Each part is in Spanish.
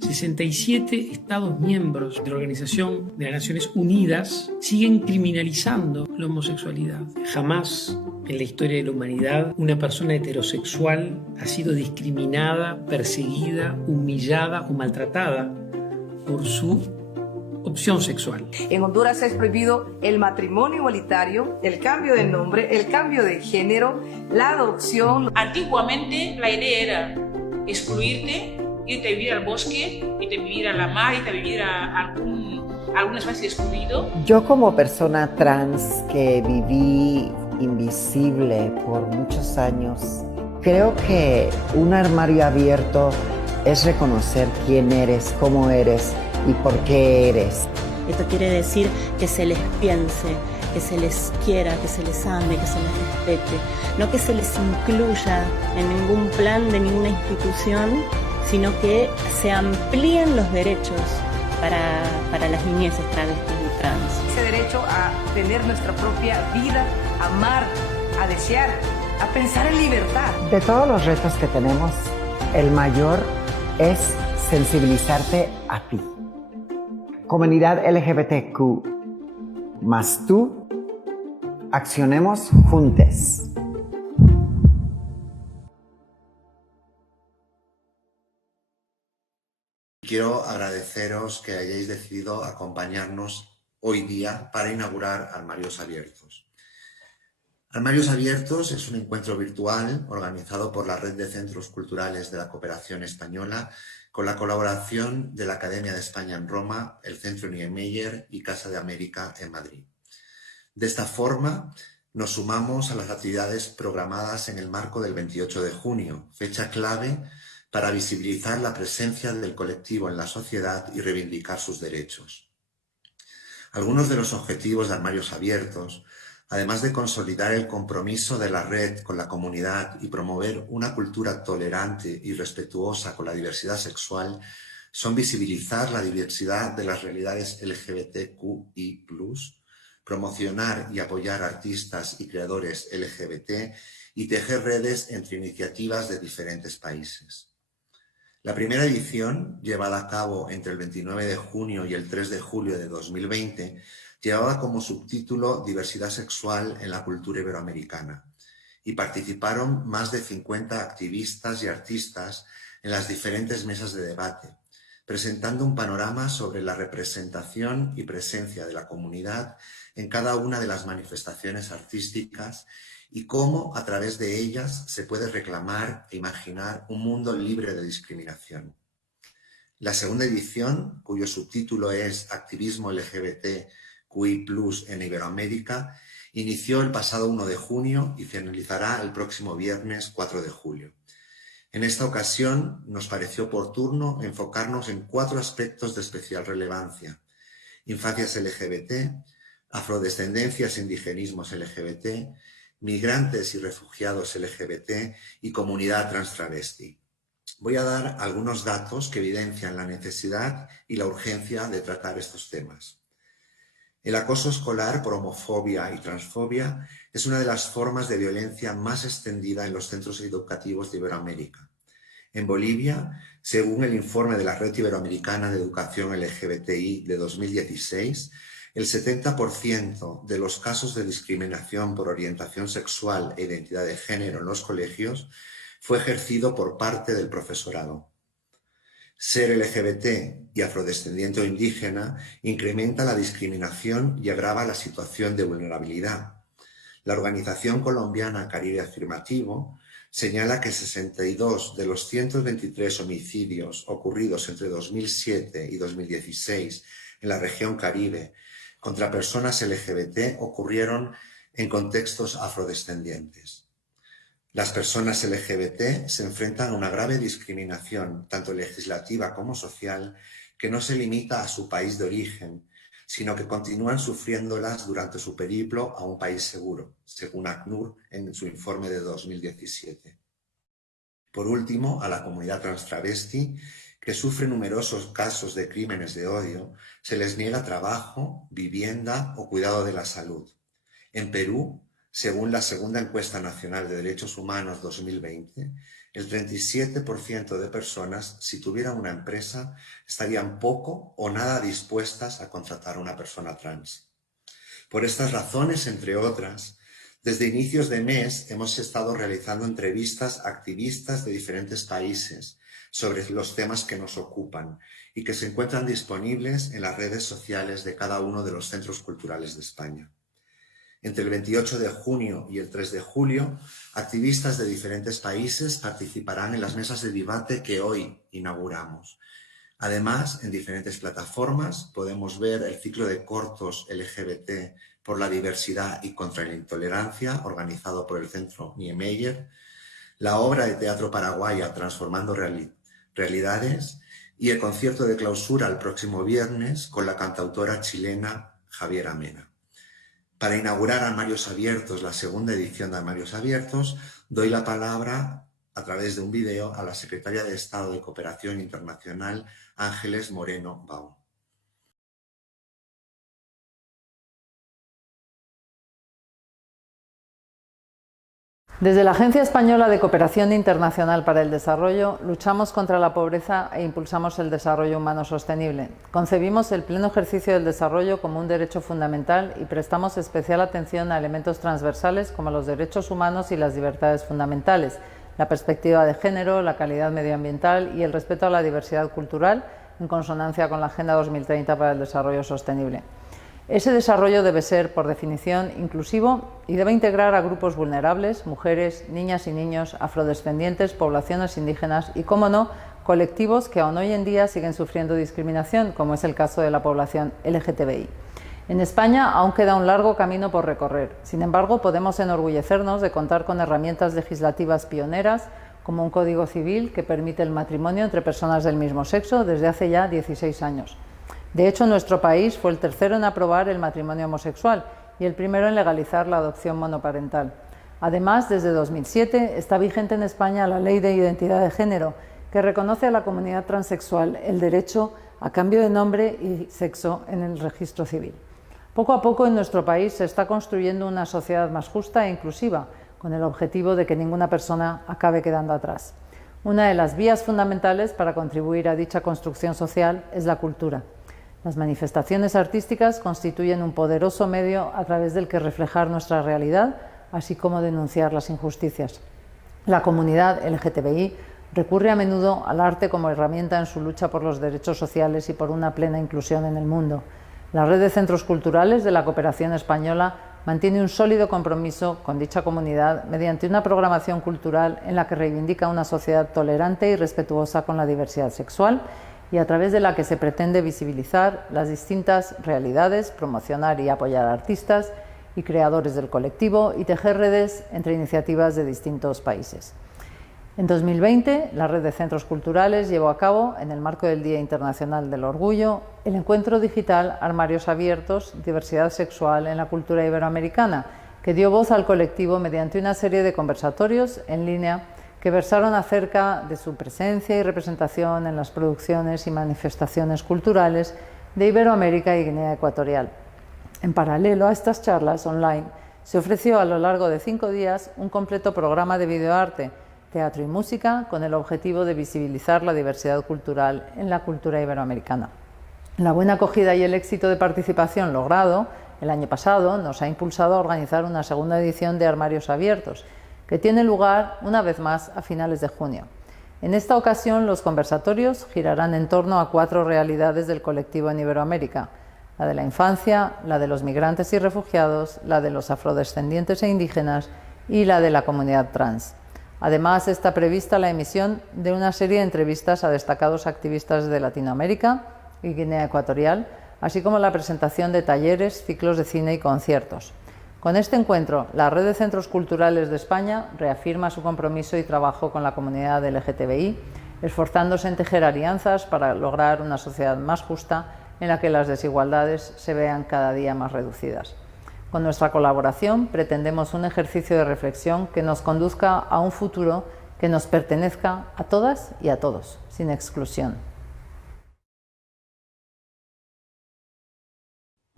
67 Estados miembros de la Organización de las Naciones Unidas siguen criminalizando la homosexualidad. Jamás en la historia de la humanidad una persona heterosexual ha sido discriminada, perseguida, humillada o maltratada por su opción sexual. En Honduras es prohibido el matrimonio igualitario, el cambio de nombre, el cambio de género, la adopción. Antiguamente la idea era excluirte, irte a vivir al bosque, irte a vivir a la mar, irte a vivir a alguna especie de excluido. Yo como persona trans que viví invisible por muchos años, creo que un armario abierto es reconocer quién eres, cómo eres y por qué eres. Esto quiere decir que se les piense, que se les quiera, que se les ame, que se les respete, no que se les incluya en ningún plan de ninguna institución, sino que se amplíen los derechos para las niñeces travestis y trans. Ese derecho a tener nuestra propia vida, a amar, a desear, a pensar en libertad. De todos los retos que tenemos, el mayor es sensibilizarte a ti. Comunidad LGBTQ más tú, accionemos juntos. Quiero agradeceros que hayáis decidido acompañarnos hoy día para inaugurar Armarios Abiertos. Armarios Abiertos es un encuentro virtual organizado por la Red de Centros Culturales de la Cooperación Española con la colaboración de la Academia de España en Roma, el Centro Niemeyer y Casa de América en Madrid. De esta forma, nos sumamos a las actividades programadas en el marco del 28 de junio, fecha clave para visibilizar la presencia del colectivo en la sociedad y reivindicar sus derechos. Algunos de los objetivos de Armarios Abiertos, además de consolidar el compromiso de la red con la comunidad y promover una cultura tolerante y respetuosa con la diversidad sexual, son visibilizar la diversidad de las realidades LGBTQI+, promocionar y apoyar artistas y creadores LGBT y tejer redes entre iniciativas de diferentes países. La primera edición, llevada a cabo entre el 29 de junio y el 3 de julio de 2020, llevaba como subtítulo Diversidad sexual en la cultura iberoamericana y participaron más de 50 activistas y artistas en las diferentes mesas de debate, presentando un panorama sobre la representación y presencia de la comunidad en cada una de las manifestaciones artísticas y cómo a través de ellas se puede reclamar e imaginar un mundo libre de discriminación. La segunda edición, cuyo subtítulo es Activismo LGBTQI+ en Iberoamérica, inició el pasado 1 de junio y finalizará el próximo viernes 4 de julio. En esta ocasión nos pareció oportuno enfocarnos en 4 aspectos de especial relevancia: infancias LGBT, afrodescendencias e indigenismos LGBT, migrantes y refugiados LGBT y comunidad trans travesti. Voy a dar algunos datos que evidencian la necesidad y la urgencia de tratar estos temas. El acoso escolar por homofobia y transfobia es una de las formas de violencia más extendida en los centros educativos de Iberoamérica. En Bolivia, según el informe de la Red Iberoamericana de Educación LGBTI de 2016, el 70% de los casos de discriminación por orientación sexual e identidad de género en los colegios fue ejercido por parte del profesorado. Ser LGBT y afrodescendiente o indígena incrementa la discriminación y agrava la situación de vulnerabilidad. La organización colombiana Caribe Afirmativo señala que 62 de los 123 homicidios ocurridos entre 2007 y 2016 en la región Caribe contra personas LGBT ocurrieron en contextos afrodescendientes. Las personas LGBT se enfrentan a una grave discriminación, tanto legislativa como social, que no se limita a su país de origen, sino que continúan sufriéndolas durante su periplo a un país seguro, según ACNUR en su informe de 2017. Por último, a la comunidad trans travesti, que sufre numerosos casos de crímenes de odio, se les niega trabajo, vivienda o cuidado de la salud. En Perú, Según la segunda encuesta nacional de derechos humanos 2020, el 37% de personas, si tuvieran una empresa, estarían poco o nada dispuestas a contratar a una persona trans. Por estas razones, entre otras, desde inicios de mes hemos estado realizando entrevistas a activistas de diferentes países sobre los temas que nos ocupan y que se encuentran disponibles en las redes sociales de cada uno de los centros culturales de España. Entre el 28 de junio y el 3 de julio, activistas de diferentes países participarán en las mesas de debate que hoy inauguramos. Además, en diferentes plataformas podemos ver el ciclo de cortos LGBT por la diversidad y contra la intolerancia, organizado por el Centro Niemeyer, la obra de teatro paraguaya Transformando Realidades y el concierto de clausura el próximo viernes con la cantautora chilena Javiera Mena. Para inaugurar Armarios Abiertos, la segunda edición de Armarios Abiertos, doy la palabra a través de un vídeo a la Secretaria de Estado de Cooperación Internacional, Ángeles Moreno Baum. Desde la Agencia Española de Cooperación Internacional para el Desarrollo luchamos contra la pobreza e impulsamos el desarrollo humano sostenible. Concebimos el pleno ejercicio del desarrollo como un derecho fundamental y prestamos especial atención a elementos transversales como los derechos humanos y las libertades fundamentales, la perspectiva de género, la calidad medioambiental y el respeto a la diversidad cultural en consonancia con la Agenda 2030 para el Desarrollo Sostenible. Ese desarrollo debe ser, por definición, inclusivo y debe integrar a grupos vulnerables, mujeres, niñas y niños, afrodescendientes, poblaciones indígenas y, cómo no, colectivos que aún hoy en día siguen sufriendo discriminación, como es el caso de la población LGTBI. En España aún queda un largo camino por recorrer. Sin embargo, podemos enorgullecernos de contar con herramientas legislativas pioneras, como un Código Civil que permite el matrimonio entre personas del mismo sexo desde hace ya 16 años. De hecho, nuestro país fue el tercero en aprobar el matrimonio homosexual y el primero en legalizar la adopción monoparental. Además, desde 2007 está vigente en España la Ley de Identidad de Género, que reconoce a la comunidad transexual el derecho a cambio de nombre y sexo en el registro civil. Poco a poco en nuestro país se está construyendo una sociedad más justa e inclusiva, con el objetivo de que ninguna persona acabe quedando atrás. Una de las vías fundamentales para contribuir a dicha construcción social es la cultura. Las manifestaciones artísticas constituyen un poderoso medio a través del que reflejar nuestra realidad, así como denunciar las injusticias. La comunidad LGTBI recurre a menudo al arte como herramienta en su lucha por los derechos sociales y por una plena inclusión en el mundo. La red de centros culturales de la Cooperación Española mantiene un sólido compromiso con dicha comunidad mediante una programación cultural en la que reivindica una sociedad tolerante y respetuosa con la diversidad sexual y a través de la que se pretende visibilizar las distintas realidades, promocionar y apoyar a artistas y creadores del colectivo y tejer redes entre iniciativas de distintos países. En 2020, la Red de Centros Culturales llevó a cabo, en el marco del Día Internacional del Orgullo, el encuentro digital Armarios Abiertos, Diversidad Sexual en la Cultura Iberoamericana, que dio voz al colectivo mediante una serie de conversatorios en línea que versaron acerca de su presencia y representación en las producciones y manifestaciones culturales de Iberoamérica y Guinea Ecuatorial. En paralelo a estas charlas online, se ofreció a lo largo de 5 días un completo programa de videoarte, teatro y música con el objetivo de visibilizar la diversidad cultural en la cultura iberoamericana. La buena acogida y el éxito de participación logrado el año pasado nos ha impulsado a organizar una segunda edición de Armarios Abiertos, que tiene lugar una vez más a finales de junio. En esta ocasión, los conversatorios girarán en torno a 4 realidades del colectivo en Iberoamérica: la de la infancia, la de los migrantes y refugiados, la de los afrodescendientes e indígenas y la de la comunidad trans. Además, está prevista la emisión de una serie de entrevistas a destacados activistas de Latinoamérica y Guinea Ecuatorial, así como la presentación de talleres, ciclos de cine y conciertos. Con este encuentro, la Red de Centros Culturales de España reafirma su compromiso y trabajo con la comunidad LGTBI, esforzándose en tejer alianzas para lograr una sociedad más justa en la que las desigualdades se vean cada día más reducidas. Con nuestra colaboración pretendemos un ejercicio de reflexión que nos conduzca a un futuro que nos pertenezca a todas y a todos, sin exclusión.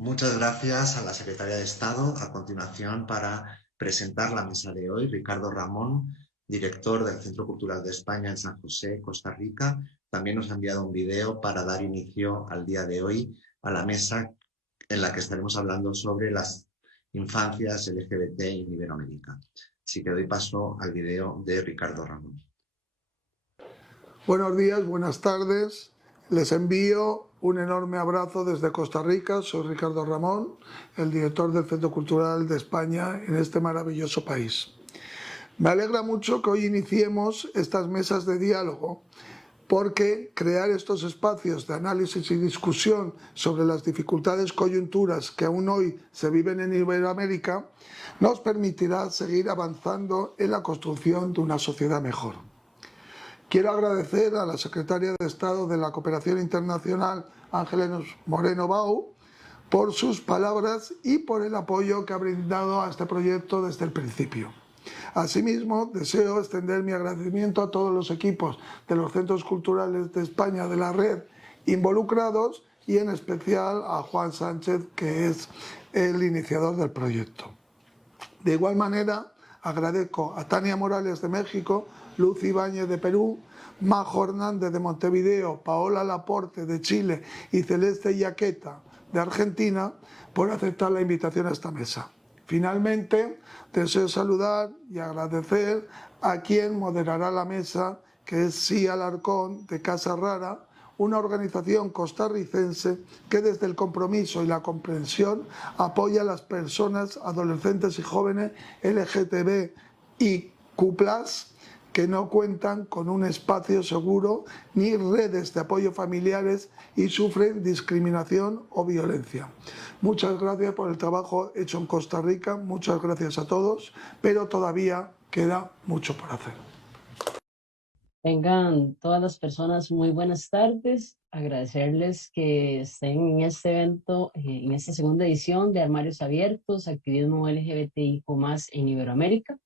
Muchas gracias a la Secretaria de Estado. A continuación, para presentar la mesa de hoy, Ricardo Ramón, director del Centro Cultural de España en San José, Costa Rica. También nos ha enviado un video para dar inicio al día de hoy a la mesa en la que estaremos hablando sobre las infancias LGBT en Iberoamérica. Así que doy paso al video de Ricardo Ramón. Buenos días, buenas tardes. Les envío un enorme abrazo desde Costa Rica. Soy Ricardo Ramón, el director del Centro Cultural de España en este maravilloso país. Me alegra mucho que hoy iniciemos estas mesas de diálogo, porque crear estos espacios de análisis y discusión sobre las dificultades coyunturas que aún hoy se viven en Iberoamérica nos permitirá seguir avanzando en la construcción de una sociedad mejor. Quiero agradecer a la Secretaria de Estado de la Cooperación Internacional, Ángeles Moreno Bau, por sus palabras y por el apoyo que ha brindado a este proyecto desde el principio. Asimismo, deseo extender mi agradecimiento a todos los equipos de los centros culturales de España de la red involucrados y en especial a Juan Sánchez, que es el iniciador del proyecto. De igual manera, agradezco a Tania Morales de México, Luz Ibáñez de Perú, Majo Hernández de Montevideo, Paola Laporte de Chile y Celeste Yaqueta de Argentina por aceptar la invitación a esta mesa. Finalmente, deseo saludar y agradecer a quien moderará la mesa, que es Sia Alarcón de Casa Rara, una organización costarricense que desde el compromiso y la comprensión apoya a las personas, adolescentes y jóvenes LGTBIQ+, que no cuentan con un espacio seguro ni redes de apoyo familiares y sufren discriminación o violencia. Muchas gracias por el trabajo hecho en Costa Rica, muchas gracias a todos, pero todavía queda mucho por hacer. Tengan todas las personas muy buenas tardes, agradecerles que estén en este evento, en esta segunda edición de Armarios Abiertos, activismo LGBTIQ+ en Iberoamérica.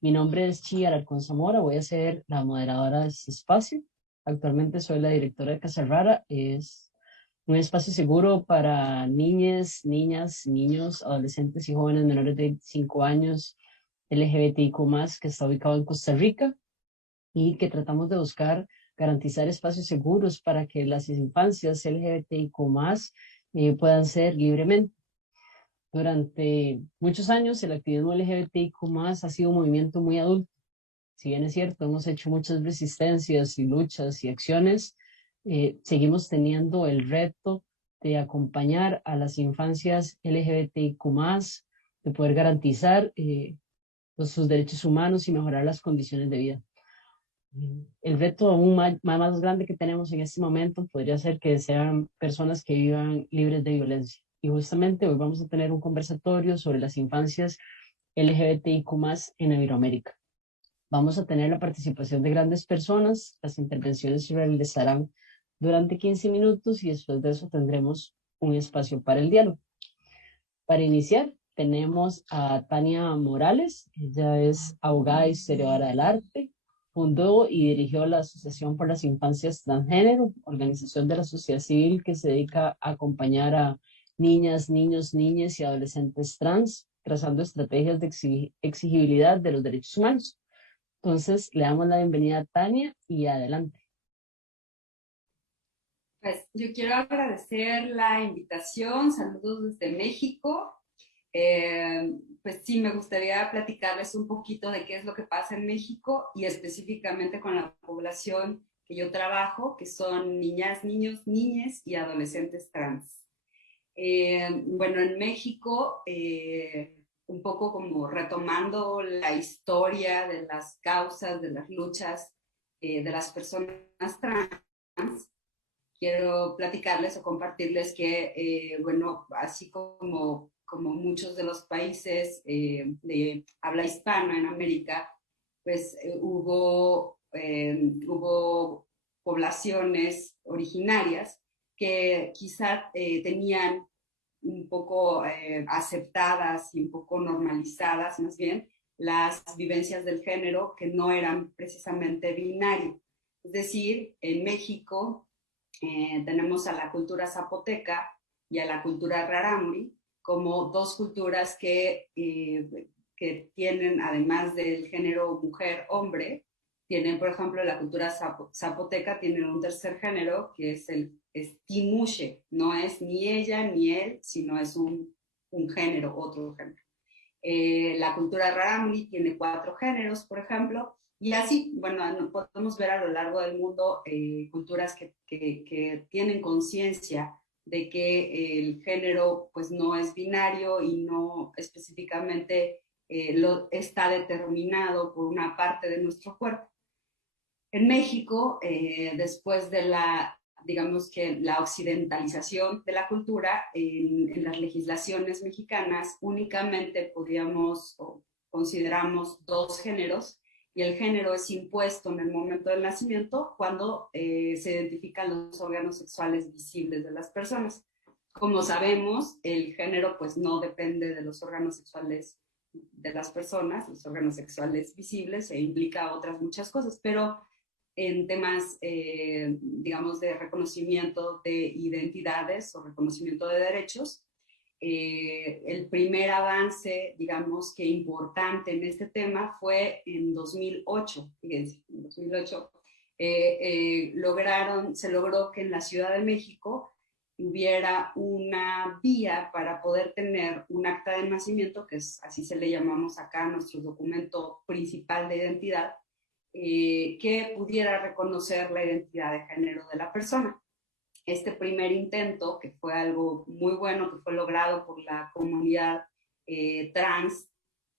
Mi nombre es Chia Alarcón Zamora, voy a ser la moderadora de este espacio. Actualmente soy la directora de Casa Rara. Es un espacio seguro para niñas, niños, adolescentes y jóvenes menores de 25 años LGBTIQ+, que está ubicado en Costa Rica y que tratamos de buscar garantizar espacios seguros para que las infancias LGBTIQ+, puedan ser libremente. Durante muchos años el activismo LGBTIQ+ ha sido un movimiento muy adulto. Si bien es cierto, hemos hecho muchas resistencias y luchas y acciones, seguimos teniendo el reto de acompañar a las infancias LGBTIQ+, de poder garantizar sus derechos humanos y mejorar las condiciones de vida. El reto aún más grande que tenemos en este momento podría ser que sean personas que vivan libres de violencia. Y justamente hoy vamos a tener un conversatorio sobre las infancias LGBTIQ+ en Iberoamérica. Vamos a tener la participación de grandes personas, las intervenciones se realizarán durante 15 minutos y después de eso tendremos un espacio para el diálogo. Para iniciar, tenemos a Tania Morales, ella es abogada y historiadora del arte, fundó y dirigió la Asociación por las Infancias Transgénero, organización de la sociedad civil que se dedica a acompañar a niñas, niños, niñas y adolescentes trans, trazando estrategias de exigibilidad de los derechos humanos. Entonces, le damos la bienvenida a Tania y adelante. Pues yo quiero agradecer la invitación, saludos desde México. Pues sí, me gustaría platicarles un poquito de qué es lo que pasa en México y específicamente con la población que yo trabajo, que son niñas, niños, niñas y adolescentes trans. Bueno, en México, un poco como retomando la historia de las causas, de las luchas de las personas trans, quiero platicarles o compartirles que, bueno, así como muchos de los países de habla hispana en América, pues hubo poblaciones originarias que quizá tenían un poco aceptadas y un poco normalizadas, más bien, las vivencias del género que no eran precisamente binario. Es decir, en México tenemos a la cultura zapoteca y a la cultura rarámuri como dos culturas que que tienen, además del género mujer-hombre, tienen, por ejemplo, la cultura zapoteca tiene un tercer género que es el timuche, no es ni ella ni él, sino es un género, otro género. La cultura rarámuri tiene 4 géneros, por ejemplo, y así, bueno, podemos ver a lo largo del mundo culturas que tienen conciencia de que el género pues no es binario y no específicamente está determinado por una parte de nuestro cuerpo. En México, después de digamos que la occidentalización de la cultura, en las legislaciones mexicanas únicamente podíamos o consideramos 2 géneros, y el género es impuesto en el momento del nacimiento cuando se identifican los órganos sexuales visibles de las personas. Como sabemos, el género pues no depende de los órganos sexuales de las personas, los órganos sexuales visibles, e implica otras muchas cosas, pero en temas, digamos, de reconocimiento de identidades o reconocimiento de derechos, el primer avance, digamos, que importante en este tema fue en 2008. Fíjense, en 2008 se logró que en la Ciudad de México hubiera una vía para poder tener un acta de nacimiento, que es, así se le llamamos acá, nuestro documento principal de identidad, que pudiera reconocer la identidad de género de la persona. Este primer intento, que fue algo muy bueno, que fue logrado por la comunidad trans,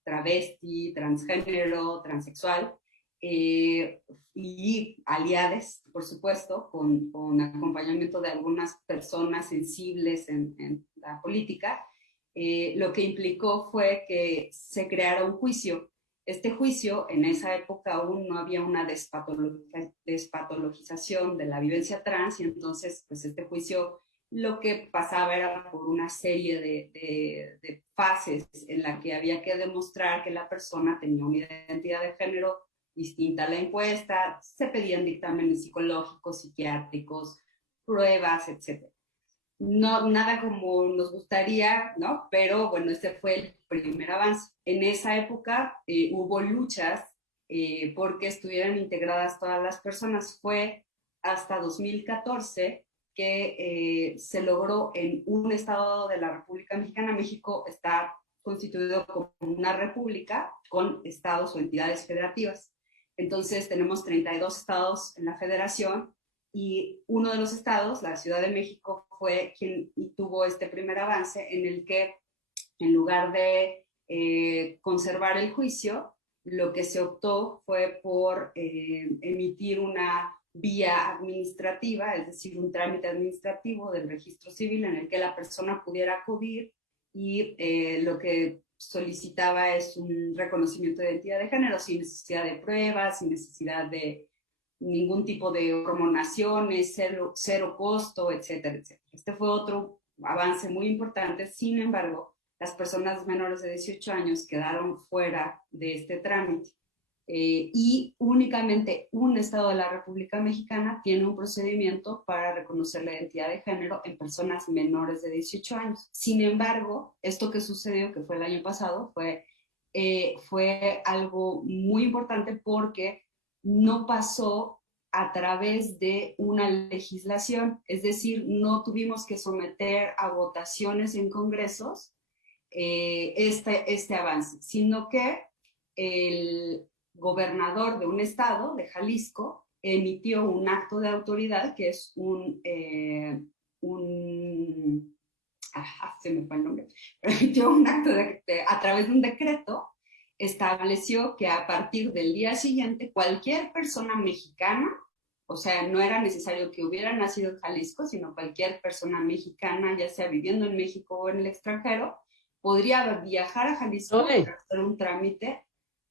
travesti, transgénero, transexual, y aliades, por supuesto, con acompañamiento de algunas personas sensibles en la política, lo que implicó fue que se creara un juicio. Este juicio, en esa época aún no había una despatologización de la vivencia trans, y entonces pues este juicio lo que pasaba era por una serie de fases en la que había que demostrar que la persona tenía una identidad de género distinta a la impuesta, se pedían dictámenes psicológicos, psiquiátricos, pruebas, etc. No, nada como nos gustaría, ¿no? Pero bueno, este fue el primer avance. En esa época hubo luchas porque estuvieran integradas todas las personas. Fue hasta 2014 que se logró en un estado de la República Mexicana. México está constituido como una república con estados o entidades federativas. Entonces tenemos 32 estados en la federación, y uno de los estados, la Ciudad de México, fue quien tuvo este primer avance en el que, en lugar de conservar el juicio, lo que se optó fue por emitir una vía administrativa, es decir, un trámite administrativo del registro civil en el que la persona pudiera acudir, y lo que solicitaba es un reconocimiento de identidad de género sin necesidad de pruebas, sin necesidad de ningún tipo de hormonaciones, cero costo, etcétera, etcétera. Este fue otro avance muy importante. Sin embargo, las personas menores de 18 años quedaron fuera de este trámite, y únicamente un estado de la República Mexicana tiene un procedimiento para reconocer la identidad de género en personas menores de 18 años. Sin embargo, esto que sucedió, que fue el año pasado, fue algo muy importante porque no pasó a través de una legislación, es decir, no tuvimos que someter a votaciones en congresos este avance, sino que el gobernador de un estado, de Jalisco, emitió un acto de autoridad, que es se me fue el nombre, emitió un acto a través de un decreto, estableció que a partir del día siguiente cualquier persona mexicana, o sea, no era necesario que hubiera nacido en Jalisco, sino cualquier persona mexicana, ya sea viviendo en México o en el extranjero, podría viajar a Jalisco para hacer un trámite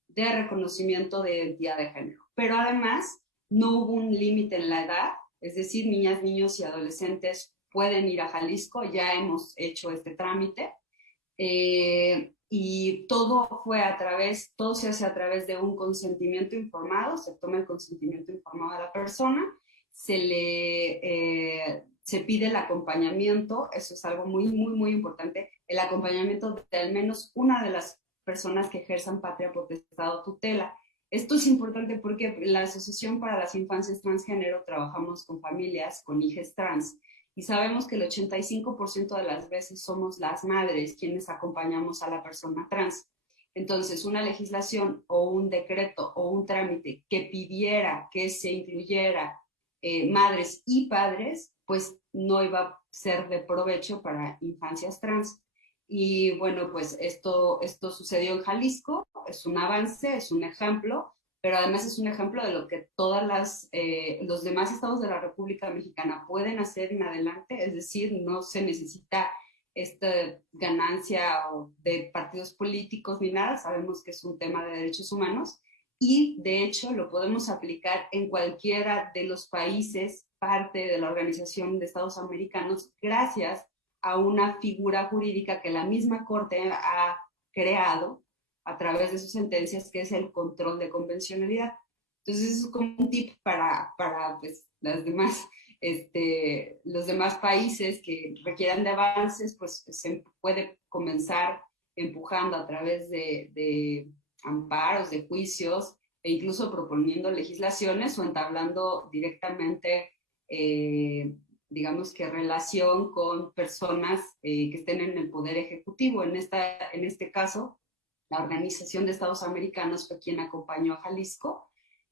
de reconocimiento de identidad de género. Pero además no hubo un límite en la edad, es decir, niñas, niños y adolescentes pueden ir a Jalisco, ya hemos hecho este trámite, y todo se hace a través de un consentimiento informado. Se toma el consentimiento informado de la persona, se pide el acompañamiento, eso es algo muy, muy, muy importante, el acompañamiento de al menos una de las personas que ejerzan patria potestad o tutela. Esto es importante porque la Asociación para las Infancias Transgénero trabajamos con familias, con hijas trans, y sabemos que el 85% de las veces somos las madres quienes acompañamos a la persona trans. Entonces, una legislación o un decreto o un trámite que pidiera que se incluyera madres y padres, pues no iba a ser de provecho para infancias trans. Y bueno, pues esto sucedió en Jalisco, es un avance, es un ejemplo, pero además es un ejemplo de lo que los demás estados de la República Mexicana pueden hacer en adelante, es decir, no se necesita esta ganancia de partidos políticos ni nada, sabemos que es un tema de derechos humanos y de hecho lo podemos aplicar en cualquiera de los países parte de la Organización de Estados Americanos gracias a una figura jurídica que la misma Corte ha creado a través de sus sentencias, que es el control de convencionalidad. Entonces, eso es como un tip para pues, los demás países que requieran de avances, pues se puede comenzar empujando a través de amparos, de juicios, e incluso proponiendo legislaciones o entablando directamente digamos que relación con personas que estén en el poder ejecutivo. En este caso, la Organización de Estados Americanos fue quien acompañó a Jalisco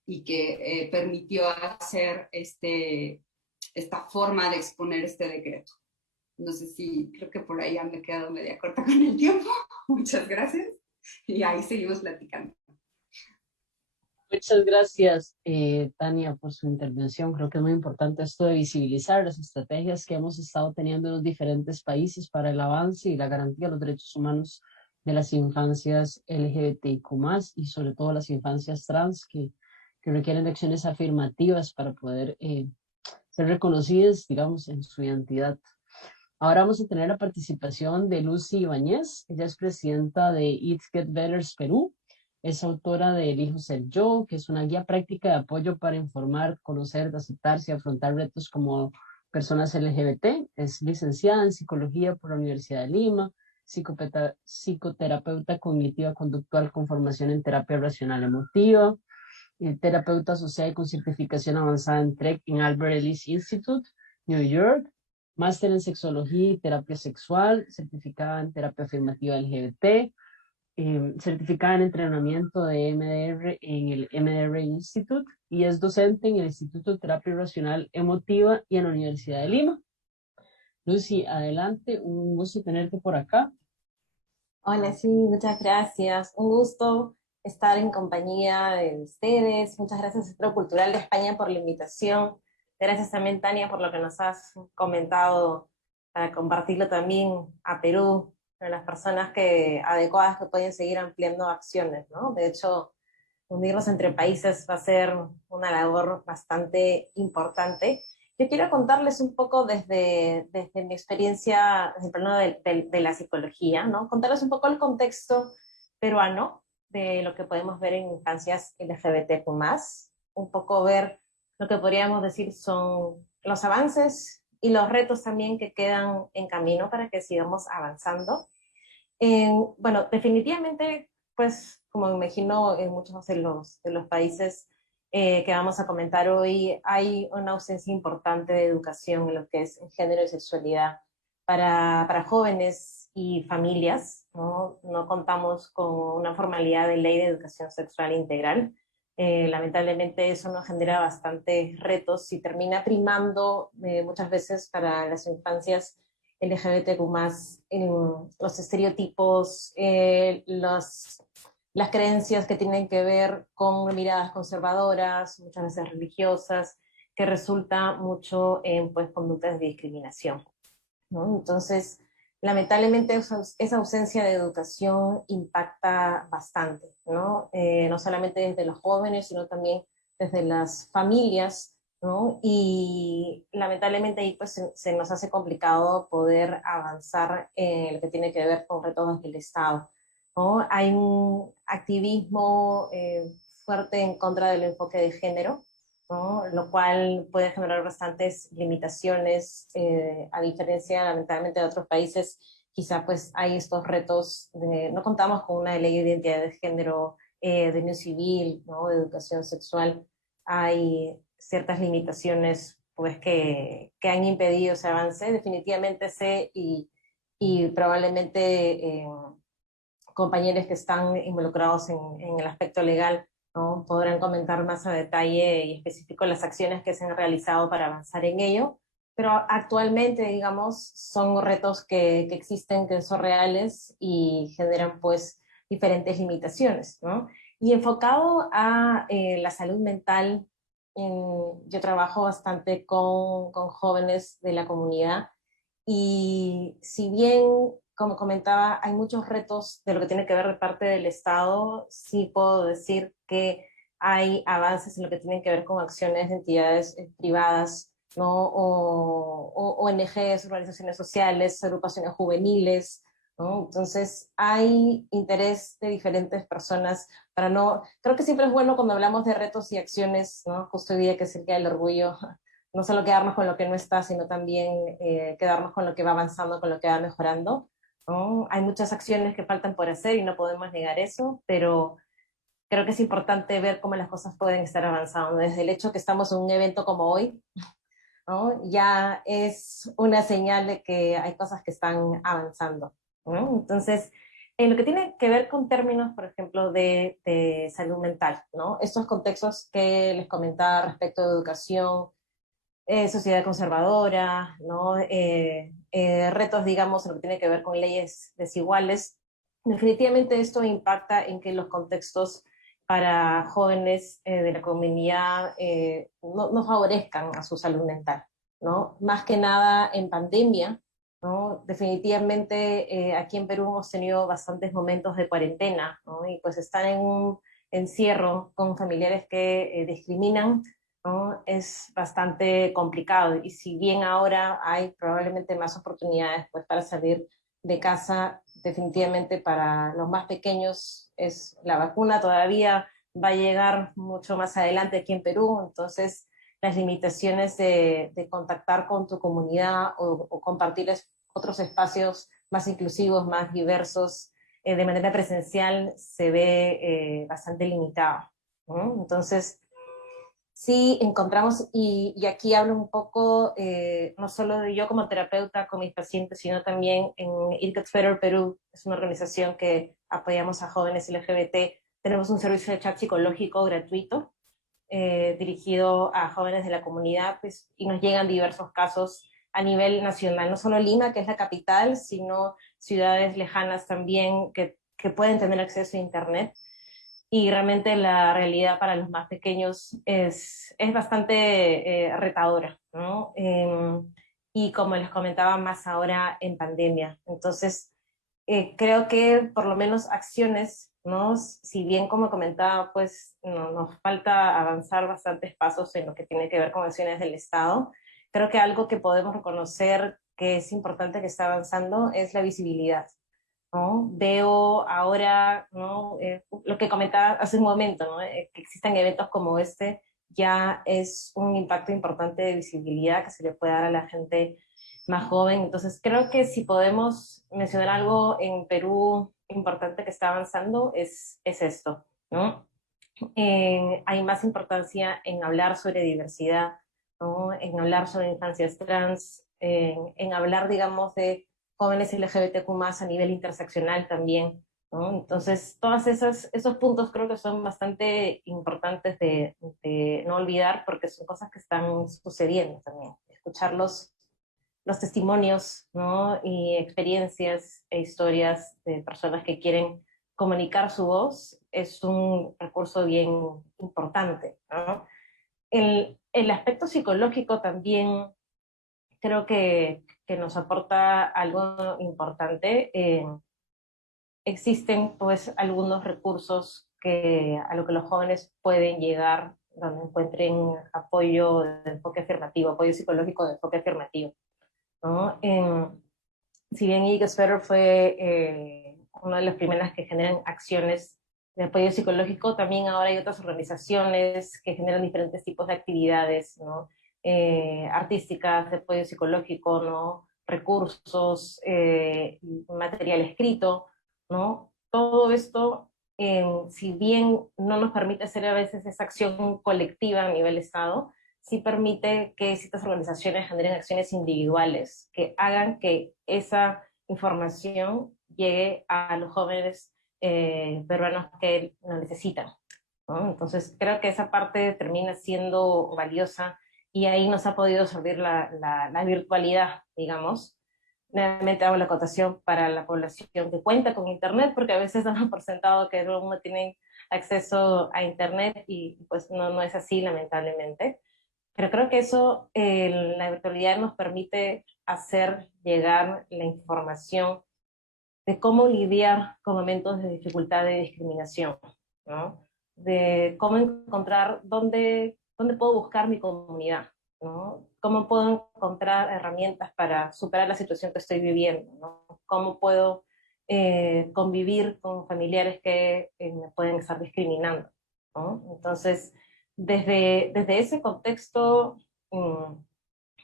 y que permitió hacer esta forma de exponer este decreto. No sé si, creo que por ahí ya me he quedado media corta con el tiempo. Muchas gracias. Y ahí seguimos platicando. Muchas gracias, Tania, por su intervención. Creo que es muy importante esto de visibilizar las estrategias que hemos estado teniendo en los diferentes países para el avance y la garantía de los derechos humanos de las infancias LGBTIQ+, y sobre todo las infancias trans que requieren de acciones afirmativas para poder ser reconocidas, digamos, en su identidad. Ahora vamos a tener la participación de Lucy Ibáñez. Ella es presidenta de It Get Betters Perú. Es autora de Elijo Ser Yo, que es una guía práctica de apoyo para informar, conocer, aceptarse y afrontar retos como personas LGBT. Es licenciada en Psicología por la Universidad de Lima, psicoterapeuta cognitiva conductual con formación en terapia racional emotiva, terapeuta asociada con certificación avanzada en TREC en Albert Ellis Institute, New York, máster en sexología y terapia sexual, certificada en terapia afirmativa LGBT, certificada en entrenamiento de MDR en el MDR Institute y es docente en el Instituto de Terapia Racional Emotiva y en la Universidad de Lima. Lucy, adelante, un gusto tenerte por acá. Hola, sí, muchas gracias. Un gusto estar en compañía de ustedes. Muchas gracias Centro Cultural de España por la invitación. Gracias también, Tania, por lo que nos has comentado para compartirlo también a Perú, a las personas adecuadas que pueden seguir ampliando acciones, ¿no? De hecho, unirnos entre países va a ser una labor bastante importante. Yo quiero contarles un poco desde mi experiencia, desde el plano de la psicología, ¿no? Contarles un poco el contexto peruano de lo que podemos ver en infancias LGBTQ+, un poco ver lo que podríamos decir son los avances y los retos también que quedan en camino para que sigamos avanzando. Bueno, definitivamente, pues, como me imagino en muchos de los países que vamos a comentar hoy, hay una ausencia importante de educación en lo que es género y sexualidad para jóvenes y familias, ¿no? No contamos con una formalidad de ley de educación sexual integral. Lamentablemente eso nos genera bastantes retos y termina primando muchas veces para las infancias LGBTQ+, los estereotipos, las creencias que tienen que ver con miradas conservadoras, muchas veces religiosas, que resulta mucho en pues, conductas de discriminación, ¿no? Entonces, lamentablemente esa ausencia de educación impacta bastante, ¿no? No solamente desde los jóvenes, sino también desde las familias, ¿no? Y lamentablemente ahí pues se nos hace complicado poder avanzar en lo que tiene que ver con retos del Estado, ¿no? Hay un activismo fuerte en contra del enfoque de género, ¿no? Lo cual puede generar bastantes limitaciones, a diferencia lamentablemente de otros países quizá pues hay estos retos, no contamos con una ley de identidad de género, de unión civil, ¿no? De educación sexual, hay ciertas limitaciones pues que han impedido ese avance. Definitivamente sé y probablemente compañeros que están involucrados en el aspecto legal, ¿no? Podrán comentar más a detalle y específico las acciones que se han realizado para avanzar en ello, pero actualmente, digamos, son retos que existen, que son reales y generan pues diferentes limitaciones, ¿no? Y enfocado a la salud mental, yo trabajo bastante con jóvenes de la comunidad y si bien, como comentaba, hay muchos retos de lo que tiene que ver de parte del Estado, sí puedo decir que hay avances en lo que tienen que ver con acciones de entidades privadas, ¿no? O ONGs, organizaciones sociales, agrupaciones juveniles, ¿no? Entonces hay interés de diferentes personas para no... Creo que siempre es bueno cuando hablamos de retos y acciones, ¿no? Justo hoy día que es el Día del Orgullo, no solo quedarnos con lo que no está, sino también quedarnos con lo que va avanzando, con lo que va mejorando, ¿no? Hay muchas acciones que faltan por hacer y no podemos negar eso, pero creo que es importante ver cómo las cosas pueden estar avanzando. Desde el hecho que estamos en un evento como hoy, ¿no? Ya es una señal de que hay cosas que están avanzando, ¿no? Entonces, en lo que tiene que ver con términos, por ejemplo, de salud mental, ¿no? Estos contextos que les comentaba respecto de educación, sociedad conservadora, ¿no? Retos, digamos, en lo que tiene que ver con leyes desiguales. Definitivamente esto impacta en que los contextos para jóvenes de la comunidad no favorezcan a su salud mental, ¿no? Más que nada en pandemia, ¿no? Definitivamente aquí en Perú hemos tenido bastantes momentos de cuarentena, ¿no? Y pues estar en un encierro con familiares que discriminan, ¿no? Es bastante complicado, y si bien ahora hay probablemente más oportunidades pues, para salir de casa, definitivamente para los más pequeños es la vacuna todavía va a llegar mucho más adelante aquí en Perú, entonces las limitaciones de contactar con tu comunidad o compartir otros espacios más inclusivos, más diversos, de manera presencial se ve bastante limitado, ¿no? Entonces, sí encontramos, y aquí hablo un poco, no solo de yo como terapeuta con mis pacientes, sino también en It Gets Better Perú, es una organización que apoyamos a jóvenes LGBT, tenemos un servicio de chat psicológico gratuito, dirigido a jóvenes de la comunidad, pues, y nos llegan diversos casos a nivel nacional, no solo Lima, que es la capital, sino ciudades lejanas también que pueden tener acceso a Internet. Y realmente la realidad para los más pequeños es bastante retadora, ¿no? Y como les comentaba, más ahora en pandemia. Entonces, creo que por lo menos acciones, ¿no? Si bien como comentaba, pues nos falta avanzar bastantes pasos en lo que tiene que ver con acciones del Estado, creo que algo que podemos reconocer que es importante que está avanzando es la visibilidad, ¿no? Veo ahora, ¿no? Lo que comentaba hace un momento, ¿no? Que existan eventos como este ya es un impacto importante de visibilidad que se le puede dar a la gente más joven. Entonces creo que si podemos mencionar algo en Perú importante que está avanzando es esto, ¿no? Hay más importancia en hablar sobre diversidad, ¿no? En hablar sobre infancias trans, en hablar, digamos, de jóvenes LGBTQ+ a nivel interseccional también, ¿no? Entonces, todos esos puntos creo que son bastante importantes de no olvidar, porque son cosas que están sucediendo también. Escuchar los testimonios, ¿no? Y experiencias e historias de personas que quieren comunicar su voz es un recurso bien importante, ¿no? El aspecto psicológico también creo que nos aporta algo importante. Existen pues algunos recursos a lo que los jóvenes pueden llegar, donde encuentren apoyo de enfoque afirmativo, apoyo psicológico de enfoque afirmativo, ¿no? Si bien It Gets Better fue una de las primeras que generan acciones de apoyo psicológico, también ahora hay otras organizaciones que generan diferentes tipos de actividades, ¿no? Artísticas, de apoyo psicológico, ¿no? recursos, material escrito, ¿no? Todo esto, si bien no nos permite hacer a veces esa acción colectiva a nivel Estado, sí permite que ciertas organizaciones generen acciones individuales que hagan que esa información llegue a los jóvenes peruanos que lo necesitan, ¿no? Entonces creo que esa parte termina siendo valiosa y ahí nos ha podido servir la virtualidad, digamos. Nuevamente hago la acotación para la población que cuenta con Internet, porque a veces damos por sentado que no tienen acceso a Internet y pues no es así, lamentablemente. Pero creo que eso, la virtualidad nos permite hacer llegar la información de cómo lidiar con momentos de dificultad y discriminación, ¿no? De cómo encontrar dónde puedo buscar mi comunidad, ¿no? Cómo puedo encontrar herramientas para superar la situación que estoy viviendo, ¿no? Cómo puedo convivir con familiares que me pueden estar discriminando, ¿no? Entonces, desde ese contexto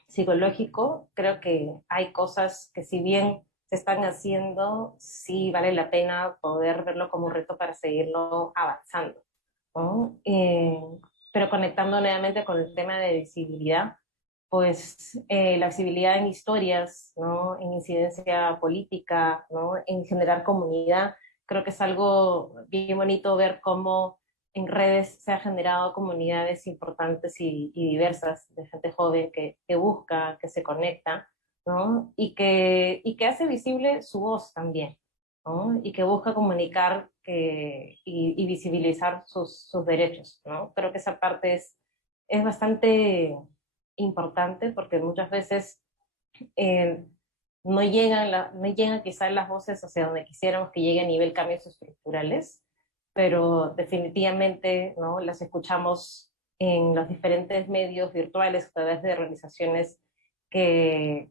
psicológico, creo que hay cosas que si bien se están haciendo, sí vale la pena poder verlo como un reto para seguirlo avanzando, ¿no? Pero conectando nuevamente con el tema de visibilidad, pues la visibilidad en historias, ¿no? En incidencia política, ¿no? En generar comunidad, creo que es algo bien bonito ver cómo en redes se han generado comunidades importantes y diversas de gente joven que busca, que se conecta, ¿no? Y que hace visible su voz también, ¿no? Y que busca comunicar y visibilizar sus derechos, ¿no? Creo que esa parte es bastante importante porque muchas veces no llegan quizás las voces hacia donde quisiéramos que llegue a nivel cambios estructurales, pero definitivamente, ¿no? Las escuchamos en los diferentes medios virtuales a través de organizaciones que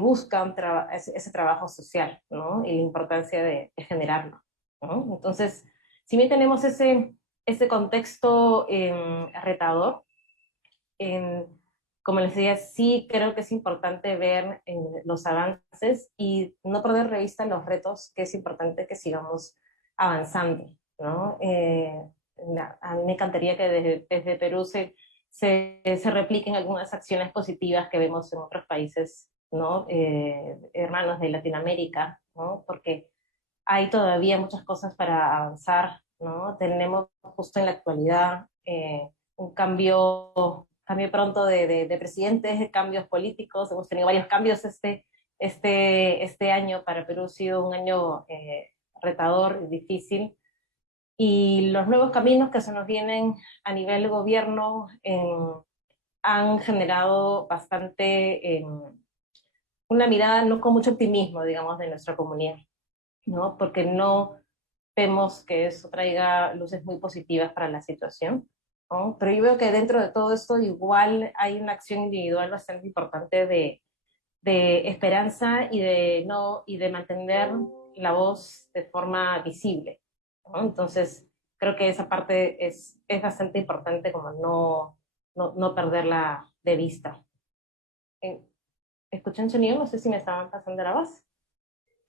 buscan ese trabajo social, ¿no? Y la importancia de generarlo, ¿no? Entonces, si bien tenemos ese contexto retador, como les decía, sí creo que es importante ver los avances y no perder de vista los retos, que es importante que sigamos avanzando, ¿no? A mí me encantaría que desde Perú se repliquen algunas acciones positivas que vemos en otros países, ¿no? Hermanos de Latinoamérica, ¿no? Porque hay todavía muchas cosas para avanzar, ¿no? Tenemos justo en la actualidad un cambio pronto de presidentes, cambios políticos, hemos tenido varios cambios este año. Para Perú ha sido un año retador y difícil, y los nuevos caminos que se nos vienen a nivel gobierno han generado bastante una mirada no con mucho optimismo, digamos, de nuestra comunidad, ¿no? Porque no vemos que eso traiga luces muy positivas para la situación, ¿no? Pero yo veo que dentro de todo esto igual hay una acción individual bastante importante de esperanza y de mantener la voz de forma visible, ¿no? Entonces creo que esa parte es bastante importante, como no perderla de vista. ¿Escuchan sonido? No sé si me estaban pasando la voz.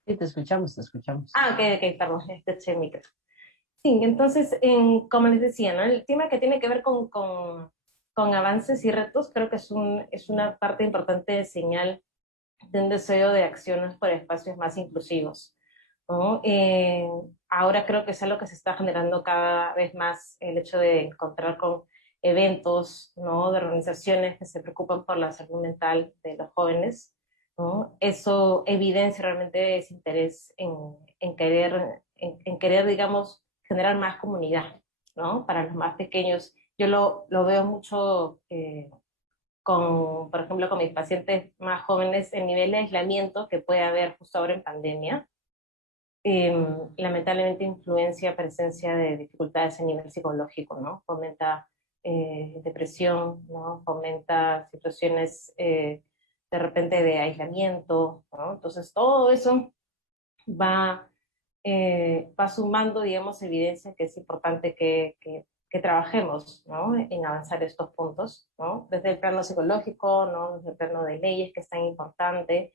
Sí, te escuchamos, te escuchamos. Ok, perdón, eché el micro. Sí, entonces, como les decía, ¿no? El tema que tiene que ver con avances y retos, creo que es una parte importante de señal de un deseo de acciones por espacios más inclusivos, ¿no? Ahora creo que es algo que se está generando cada vez más, el hecho de encontrar con eventos, ¿no? De organizaciones que se preocupan por la salud mental de los jóvenes, ¿no? Eso evidencia realmente ese interés en querer, digamos, generar más comunidad, ¿no? Para los más pequeños. Yo lo veo mucho por ejemplo, con mis pacientes más jóvenes, el nivel de aislamiento que puede haber justo ahora en pandemia, lamentablemente influencia presencia de dificultades a nivel psicológico, ¿no? Fomenta depresión, ¿no? Fomenta situaciones de repente de aislamiento, ¿no? Entonces todo eso va sumando, digamos, evidencia que es importante que trabajemos, ¿no? En avanzar estos puntos, ¿no? Desde el plano psicológico, ¿no? Desde el plano de leyes, que es tan importante,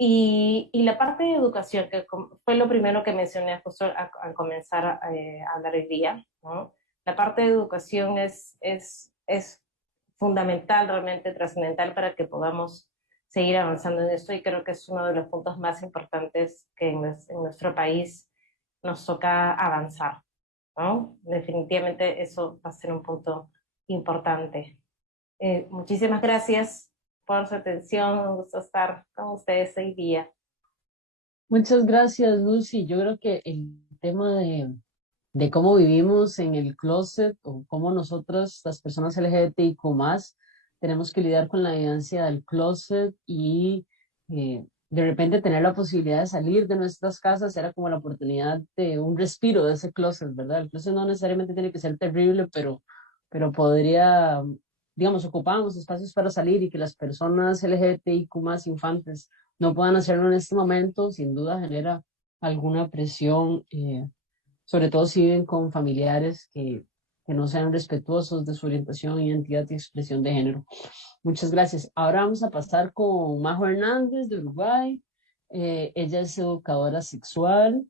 Y la parte de educación, que fue lo primero que mencioné justo al comenzar a hablar el día, ¿no? La parte de educación es fundamental, realmente trascendental para que podamos seguir avanzando en esto, y creo que es uno de los puntos más importantes que en nuestro país nos toca avanzar, ¿no? Definitivamente eso va a ser un punto importante. Muchísimas gracias por su atención, un gusto estar con ustedes hoy día. Muchas gracias, Lucy. Yo creo que el tema de cómo vivimos en el closet, o cómo nosotras, las personas LGBTIQ+, tenemos que lidiar con la vivencia del closet, y de repente tener la posibilidad de salir de nuestras casas era como la oportunidad de un respiro de ese closet, ¿verdad? El closet no necesariamente tiene que ser terrible, pero podría, digamos, ocupábamos espacios para salir, y que las personas LGBTIQ+, infantes, no puedan hacerlo en este momento, sin duda genera alguna presión, sobre todo si viven con familiares que no sean respetuosos de su orientación, identidad y expresión de género. Muchas gracias. Ahora vamos a pasar con Majo Hernández de Uruguay. Ella es educadora sexual,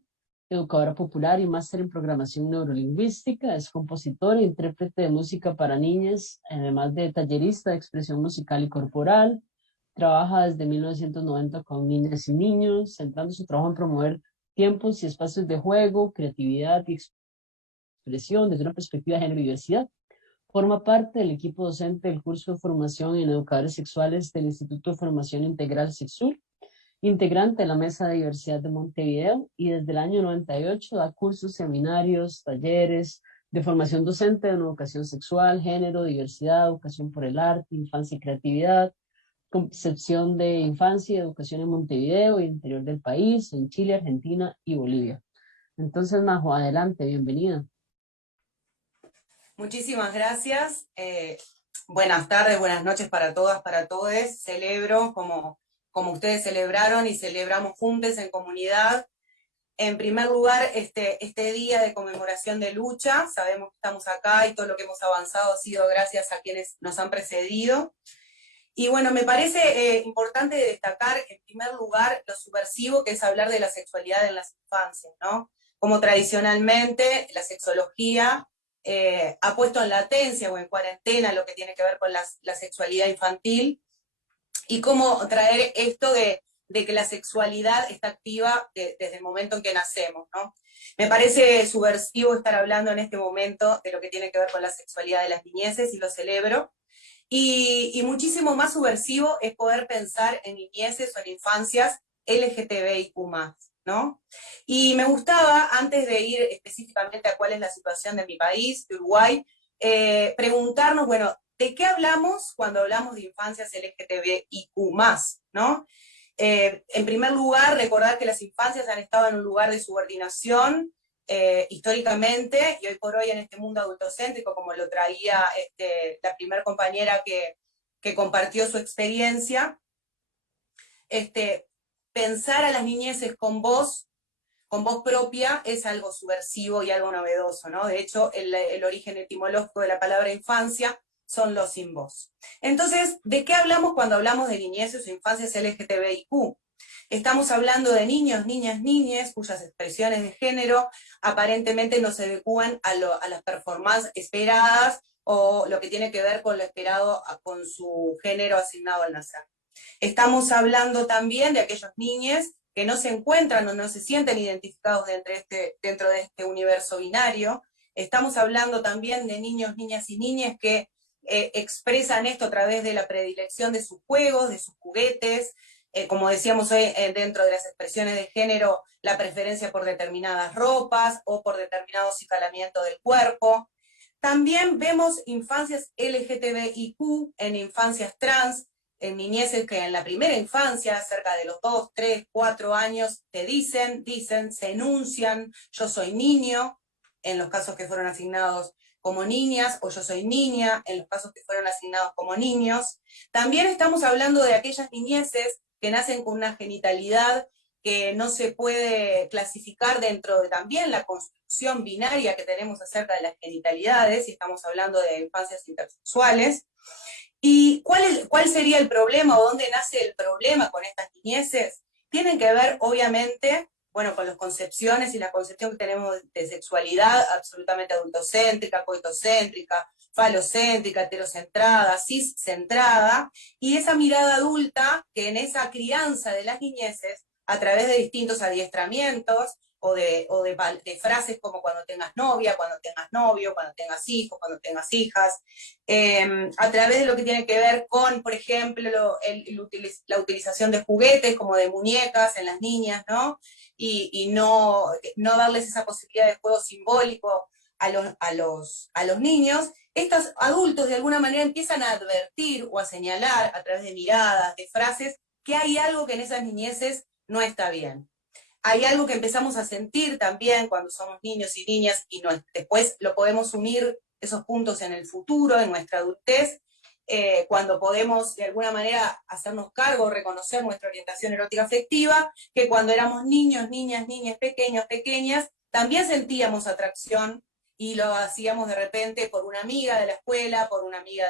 educadora popular y máster en programación neurolingüística. Es compositora e intérprete de música para niñas, además de tallerista de expresión musical y corporal. Trabaja desde 1990 con niñas y niños, centrando su trabajo en promover tiempos y espacios de juego, creatividad y expresión desde una perspectiva de género y diversidad. Forma parte del equipo docente del curso de formación en educadores sexuales del Instituto de Formación Integral Sexur, integrante de la Mesa de Diversidad de Montevideo, y desde el año 98 da cursos, seminarios, talleres de formación docente en educación sexual, género, diversidad, educación por el arte, infancia y creatividad, concepción de infancia y educación en Montevideo y interior del país, en Chile, Argentina y Bolivia. Entonces, Majo, adelante, bienvenida. Muchísimas gracias. Buenas tardes, buenas noches para todas, para todos. Celebro como ustedes celebraron y celebramos juntos en comunidad. En primer lugar, este día de conmemoración de lucha. Sabemos que estamos acá y todo lo que hemos avanzado ha sido gracias a quienes nos han precedido. Y bueno, me parece importante destacar en primer lugar lo subversivo que es hablar de la sexualidad en las infancias, ¿no? Como tradicionalmente la sexología ha puesto en latencia o en cuarentena lo que tiene que ver con la sexualidad infantil, y cómo traer esto de que la sexualidad está activa desde el momento en que nacemos, ¿no? Me parece subversivo estar hablando en este momento de lo que tiene que ver con la sexualidad de las niñeces, y lo celebro. Y muchísimo más subversivo es poder pensar en niñeces o en infancias LGTBIQ+, ¿no? Y me gustaba, antes de ir específicamente a cuál es la situación de mi país, de Uruguay, preguntarnos, bueno, ¿de qué hablamos cuando hablamos de infancias LGTBIQ+, ¿no? En primer lugar, recordar que las infancias han estado en un lugar de subordinación, históricamente, y hoy por hoy en este mundo adultocéntrico, como lo traía la primer compañera que compartió su experiencia, pensar a las niñeces con voz propia es algo subversivo y algo novedoso, ¿no? De hecho, el origen etimológico de la palabra infancia son los sin voz. Entonces, ¿de qué hablamos cuando hablamos de niñeces o infancias LGTBIQ? Estamos hablando de niños, niñas, niñes, cuyas expresiones de género aparentemente no se adecúan a las performances esperadas, o lo que tiene que ver con lo esperado con su género asignado al nacer. Estamos hablando también de aquellos niños que no se encuentran o no se sienten identificados dentro de este universo binario. Estamos hablando también de niños, niñas y niñas que expresan esto a través de la predilección de sus juegos, de sus juguetes, como decíamos hoy, dentro de las expresiones de género, la preferencia por determinadas ropas o por determinado acicalamiento del cuerpo. También vemos infancias LGTBIQ en infancias trans, en niñeces que en la primera infancia, cerca de los 2, 3, 4 años, te dicen, se enuncian, yo soy niño, en los casos que fueron asignados como niñas, o yo soy niña, en los casos que fueron asignados como niños. También estamos hablando de aquellas niñeces que nacen con una genitalidad que no se puede clasificar dentro de también la construcción binaria que tenemos acerca de las genitalidades, y estamos hablando de infancias intersexuales. ¿Y cuál sería el problema, o dónde nace el problema con estas niñeces? tienen que ver, obviamente, bueno, con las concepciones y la concepción que tenemos de sexualidad absolutamente adultocéntrica, coitocéntrica, falocéntrica, heterocentrada, ciscentrada, y esa mirada adulta que en esa crianza de las niñeces, a través de distintos adiestramientos, o de frases como cuando tengas novia, cuando tengas novio, cuando tengas hijos, cuando tengas hijas, a través de lo que tiene que ver con, por ejemplo, la utilización de juguetes como de muñecas en las niñas, ¿no? Y no darles esa posibilidad de juego simbólico a los niños. Estos adultos de alguna manera empiezan a advertir o a señalar a través de miradas, de frases, que hay algo que en esas niñeces no está bien. Hay algo que empezamos a sentir también cuando somos niños y niñas y después lo podemos unir esos puntos en el futuro, en nuestra adultez, cuando podemos de alguna manera hacernos cargo, reconocer nuestra orientación erótica afectiva, que cuando éramos niños, niñas, pequeños, pequeñas, también sentíamos atracción y lo hacíamos de repente por una amiga de la escuela, por una amiga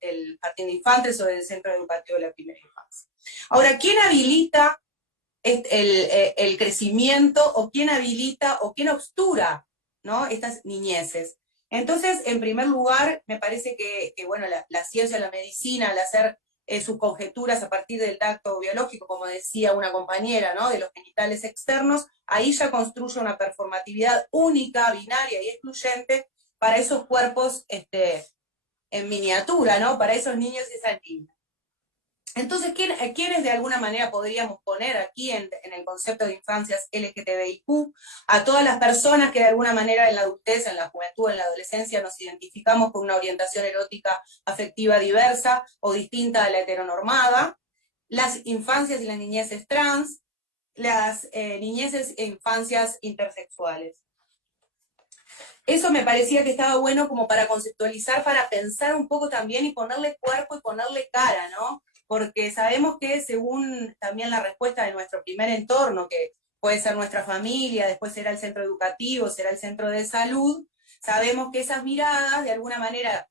del jardín de infantes o del centro educativo de la primera infancia. Ahora, ¿quién habilita el crecimiento o quién habilita o quién obstura, ¿no?, estas niñeces? Entonces, en primer lugar, me parece que bueno, la ciencia, la medicina, al hacer sus conjeturas a partir del tacto biológico, como decía una compañera, ¿no?, de los genitales externos, ahí ya construye una performatividad única, binaria y excluyente para esos cuerpos en miniatura, ¿no?, para esos niños y esas niñas. Entonces, ¿quiénes de alguna manera podríamos poner aquí en el concepto de infancias LGTBIQ? A todas las personas que de alguna manera en la adultez, en la juventud, en la adolescencia nos identificamos con una orientación erótica afectiva diversa o distinta a la heteronormada, las infancias y las niñeces trans, las niñeces e infancias intersexuales. Eso me parecía que estaba bueno como para conceptualizar, para pensar un poco también y ponerle cuerpo y ponerle cara, ¿no? Porque sabemos que según también la respuesta de nuestro primer entorno, que puede ser nuestra familia, después será el centro educativo, será el centro de salud, sabemos que esas miradas de alguna manera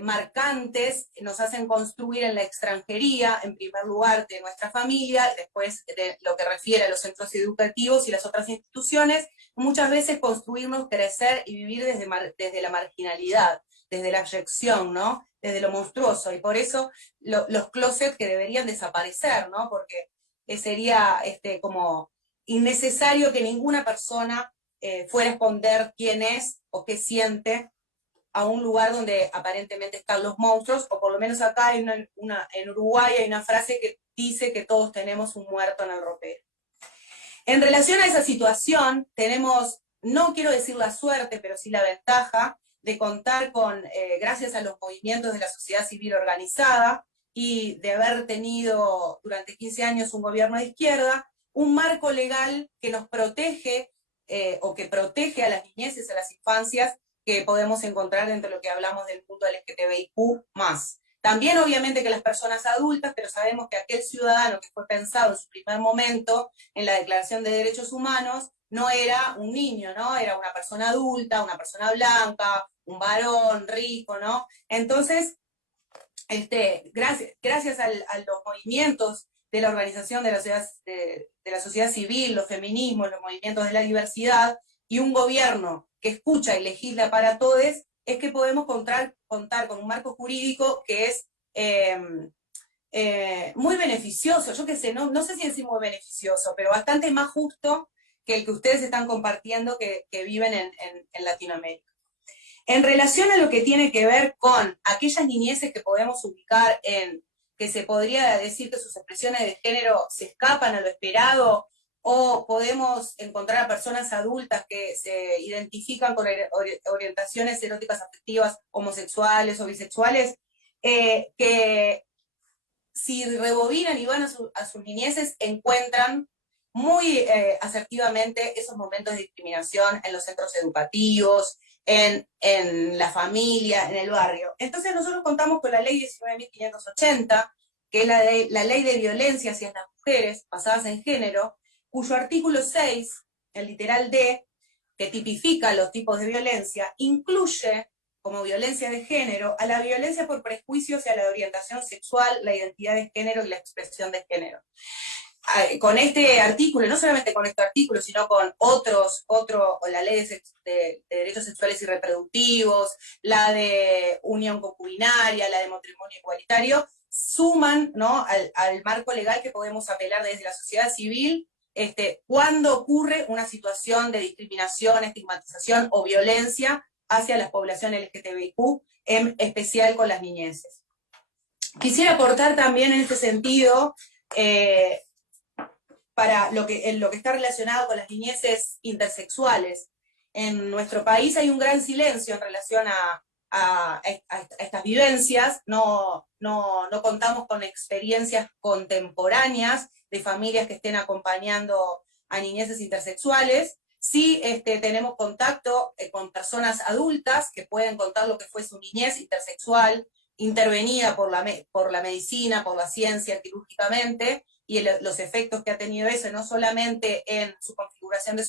marcantes nos hacen construir en la extranjería, en primer lugar de nuestra familia, después de lo que refiere a los centros educativos y las otras instituciones, muchas veces construirnos, crecer y vivir desde la marginalidad, desde la abyección, ¿no?, desde lo monstruoso, y por eso los closets que deberían desaparecer, ¿no?, porque sería como innecesario que ninguna persona fuera a esconder quién es o qué siente a un lugar donde aparentemente están los monstruos, o por lo menos acá en Uruguay hay una frase que dice que todos tenemos un muerto en el ropero. En relación a esa situación, tenemos, no quiero decir la suerte, pero sí la ventaja de contar con, gracias a los movimientos de la sociedad civil organizada y de haber tenido durante 15 años un gobierno de izquierda, un marco legal que nos protege o que protege a las niñeces, a las infancias, que podemos encontrar dentro de lo que hablamos del punto LGTBIQ+. También obviamente que las personas adultas, pero sabemos que aquel ciudadano que fue pensado en su primer momento en la Declaración de Derechos Humanos no era un niño, ¿no? Era una persona adulta, una persona blanca, un varón rico, ¿no? Entonces, gracias a los movimientos de la organización de la sociedad civil, los feminismos, los movimientos de la diversidad, y un gobierno que escucha y legisla para todos, es que podemos contar con un marco jurídico que es muy beneficioso, yo qué sé, no sé si es muy beneficioso, pero bastante más justo que el que ustedes están compartiendo que viven en Latinoamérica. En relación a lo que tiene que ver con aquellas niñeces que podemos ubicar que se podría decir que sus expresiones de género se escapan a lo esperado, o podemos encontrar a personas adultas que se identifican con orientaciones eróticas afectivas homosexuales o bisexuales, que si rebobinan y van a sus niñeces, encuentran muy asertivamente esos momentos de discriminación en los centros educativos, en la familia, en el barrio. Entonces nosotros contamos con la ley 19.580, que es la ley de violencia hacia las mujeres basadas en género, cuyo artículo 6, el literal D, que tipifica los tipos de violencia, incluye como violencia de género a la violencia por prejuicios y a la orientación sexual, la identidad de género y la expresión de género. con este artículo, no solamente con este artículo, sino con o la ley de derechos sexuales y reproductivos, la de unión concubinaria, la de matrimonio igualitario, suman, ¿no?, al marco legal que podemos apelar desde la sociedad civil cuando ocurre una situación de discriminación, estigmatización o violencia hacia la población LGTBIQ, en especial con las niñeces. Quisiera aportar también en este sentido, para lo que está relacionado con las niñeces intersexuales. En nuestro país hay un gran silencio en relación a estas vivencias, no contamos con experiencias contemporáneas de familias que estén acompañando a niñeces intersexuales. Sí tenemos contacto con personas adultas que pueden contar lo que fue su niñez intersexual, intervenida por la medicina, por la ciencia, quirúrgicamente, y los efectos que ha tenido eso, no solamente en su configuración de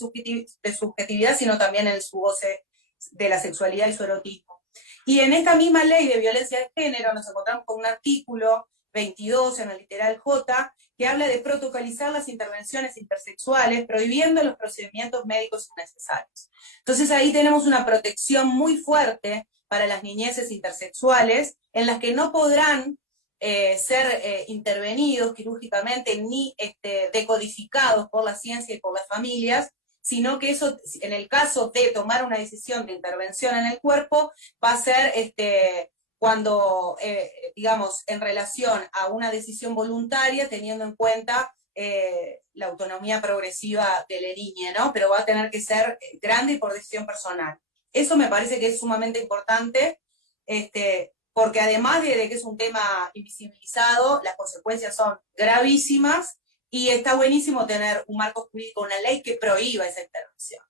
subjetividad, sino también en su goce de la sexualidad y su erotismo. Y en esta misma ley de violencia de género nos encontramos con un artículo 22 en el literal J, que habla de protocolizar las intervenciones intersexuales, prohibiendo los procedimientos médicos innecesarios. Entonces ahí tenemos una protección muy fuerte para las niñeces intersexuales, en las que no podrán ser intervenidos quirúrgicamente ni decodificados por la ciencia y por las familias, sino que eso, en el caso de tomar una decisión de intervención en el cuerpo, va a ser cuando, digamos, en relación a una decisión voluntaria, teniendo en cuenta la autonomía progresiva de la niña, ¿no? Pero va a tener que ser grande y por decisión personal. Eso me parece que es sumamente importante, porque además de que es un tema invisibilizado, las consecuencias son gravísimas, y está buenísimo tener un marco jurídico, una ley que prohíba esa intervención.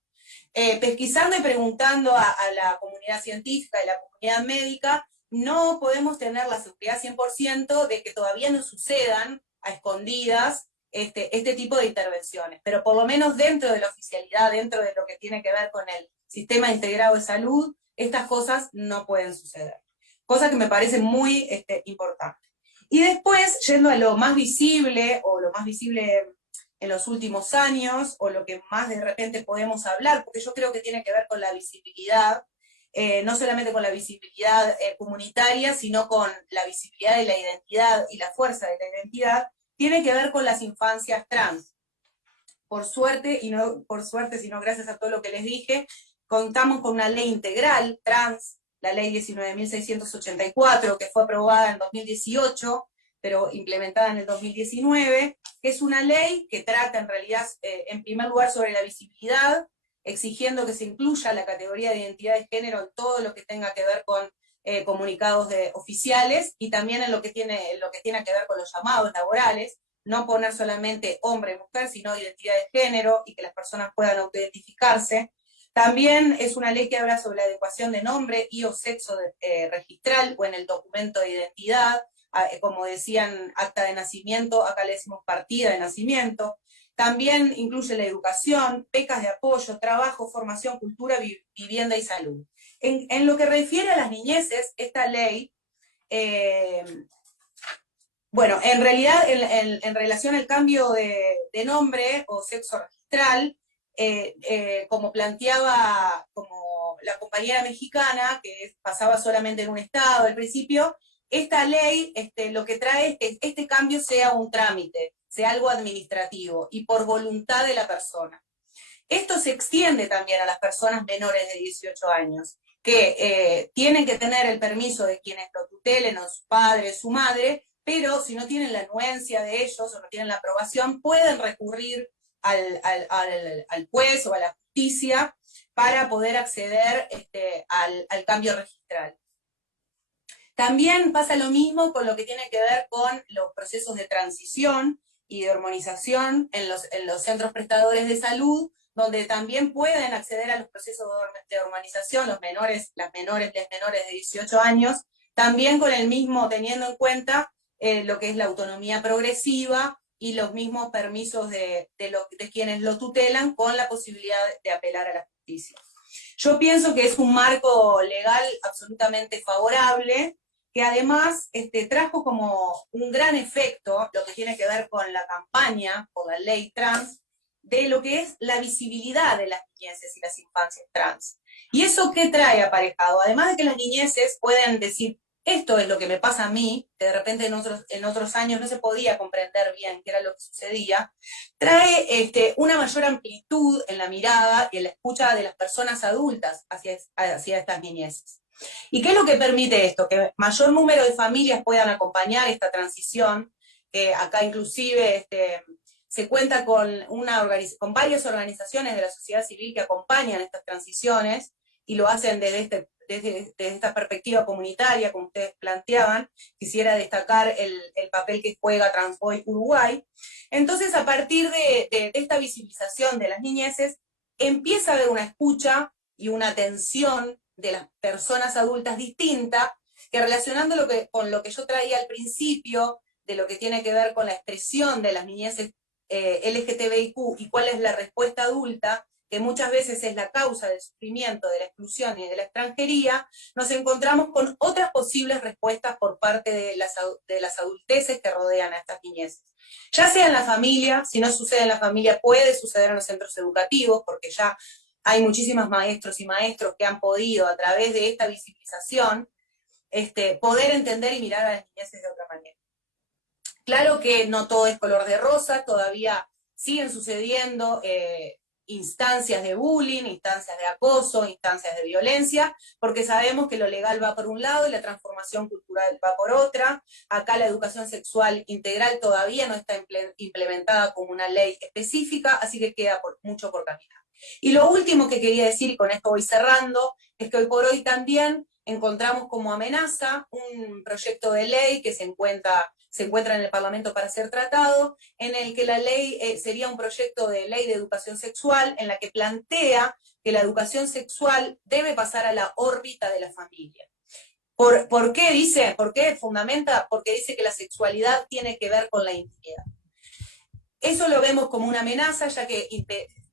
Pesquisando y preguntando a la comunidad científica y la comunidad médica, no podemos tener la seguridad 100% de que todavía no sucedan a escondidas este tipo de intervenciones, pero por lo menos dentro de la oficialidad, dentro de lo que tiene que ver con el sistema integrado de salud, estas cosas no pueden suceder. Cosa que me parece muy importante. Y después, yendo a lo más visible, o lo más visible en los últimos años, o lo que más de repente podemos hablar, porque yo creo que tiene que ver con la visibilidad, no solamente con la visibilidad comunitaria, sino con la visibilidad de la identidad y la fuerza de la identidad, tiene que ver con las infancias trans. Por suerte, y no por suerte, sino gracias a todo lo que les dije, contamos con una ley integral trans, la ley 19.684, que fue aprobada en 2018, pero implementada en el 2019, que es una ley que trata en realidad, en primer lugar, sobre la visibilidad, exigiendo que se incluya la categoría de identidad de género en todo lo que tenga que ver con comunicados oficiales, y también en lo que tiene que ver con los llamados laborales, no poner solamente hombre y mujer, sino identidad de género, y que las personas puedan autoidentificarse. También es una ley que habla sobre la adecuación de nombre y o sexo registral o en el documento de identidad, como decían, acta de nacimiento, acá le decimos partida de nacimiento. También incluye la educación, becas de apoyo, trabajo, formación, cultura, vivienda y salud. En lo que refiere a las niñeces, esta ley, bueno, en realidad en relación al cambio de nombre o sexo registral, como planteaba como la compañera mexicana, que pasaba solamente en un estado al principio, esta ley lo que trae es que este cambio sea un trámite, sea algo administrativo y por voluntad de la persona. Esto se extiende también a las personas menores de 18 años, que tienen que tener el permiso de quienes lo tutelen, o su padre, su madre, pero si no tienen la anuencia de ellos o no tienen la aprobación, pueden recurrir al juez o a la justicia para poder acceder al cambio registral. También pasa lo mismo con lo que tiene que ver con los procesos de transición y de hormonización en los centros prestadores de salud, donde también pueden acceder a los procesos de hormonización las menores de 18 años, también con el mismo, teniendo en cuenta lo que es la autonomía progresiva y los mismos permisos de quienes lo tutelan, con la posibilidad de apelar a la justicia. Yo pienso que es un marco legal absolutamente favorable, que además trajo como un gran efecto lo que tiene que ver con la campaña por la ley trans, de lo que es la visibilidad de las niñeces y las infancias trans. ¿Y eso qué trae aparejado? Además de que las niñeces pueden decir, esto es lo que me pasa a mí, que de repente en otros años no se podía comprender bien qué era lo que sucedía, trae una mayor amplitud en la mirada y en la escucha de las personas adultas hacia estas niñeces. ¿Y qué es lo que permite esto? Que mayor número de familias puedan acompañar esta transición, que acá inclusive se cuenta con varias organizaciones de la sociedad civil que acompañan estas transiciones y lo hacen desde esta perspectiva comunitaria, como ustedes planteaban. Quisiera destacar el papel que juega Transboy Uruguay. Entonces, a partir de esta visibilización de las niñeces, empieza a haber una escucha y una atención de las personas adultas distinta, que relacionando con lo que yo traía al principio, de lo que tiene que ver con la expresión de las niñeces LGTBIQ y cuál es la respuesta adulta, que muchas veces es la causa del sufrimiento, de la exclusión y de la extranjería, nos encontramos con otras posibles respuestas por parte de las adulteces que rodean a estas niñeces. Ya sea en la familia, si no sucede en la familia, puede suceder en los centros educativos, porque ya hay muchísimos maestros y maestros que han podido, a través de esta visibilización, poder entender y mirar a las niñeces de otra manera. Claro que no todo es color de rosa, todavía siguen sucediendo instancias de bullying, instancias de acoso, instancias de violencia, porque sabemos que lo legal va por un lado y la transformación cultural va por otra. Acá la educación sexual integral todavía no está implementada como una ley específica, así que queda mucho por caminar. Y lo último que quería decir, y con esto voy cerrando, es que hoy por hoy también encontramos como amenaza un proyecto de ley que se encuentra en el Parlamento para ser tratado, en el que la ley sería un proyecto de ley de educación sexual, en la que plantea que la educación sexual debe pasar a la órbita de la familia. ¿Por qué dice? ¿Por qué fundamenta? Porque dice que la sexualidad tiene que ver con la intimidad. Eso lo vemos como una amenaza, ya que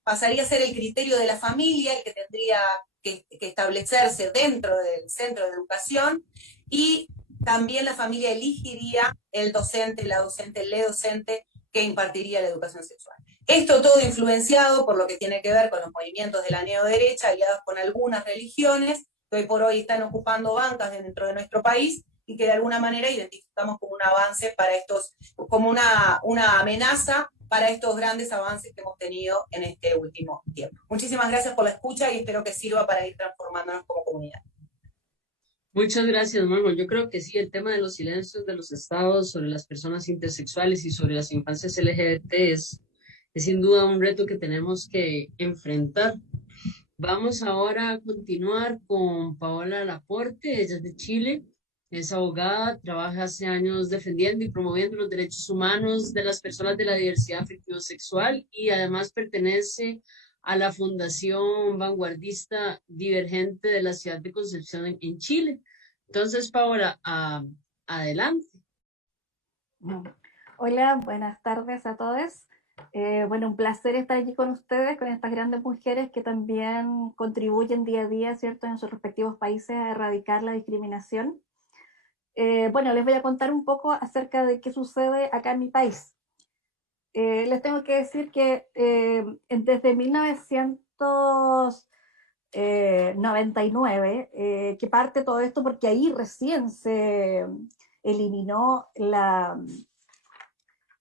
pasaría a ser el criterio de la familia el que tendría que establecerse dentro del centro de educación, y también la familia elegiría el docente, la docente, el docente que impartiría la educación sexual. Esto todo influenciado por lo que tiene que ver con los movimientos de la neoderecha, aliados con algunas religiones, que hoy por hoy están ocupando bancas dentro de nuestro país, y que de alguna manera identificamos como un avance para como una amenaza para estos grandes avances que hemos tenido en este último tiempo. Muchísimas gracias por la escucha y espero que sirva para ir transformándonos como comunidad. Muchas gracias, Margot. Yo creo que sí, el tema de los silencios de los estados sobre las personas intersexuales y sobre las infancias LGBT es sin duda un reto que tenemos que enfrentar. Vamos ahora a continuar con Paola Laporte, ella es de Chile, es abogada, trabaja hace años defendiendo y promoviendo los derechos humanos de las personas de la diversidad afectivo-sexual y además pertenece a la Fundación Vanguardista Divergente de la ciudad de Concepción en Chile. Entonces, Paola, adelante. Hola, buenas tardes a todos. Bueno, un placer estar aquí con ustedes, con estas grandes mujeres que también contribuyen día a día, ¿cierto?, en sus respectivos países a erradicar la discriminación. Bueno, les voy a contar un poco acerca de qué sucede acá en mi país. Les tengo que decir que desde 1999, que parte todo esto, porque ahí recién se eliminó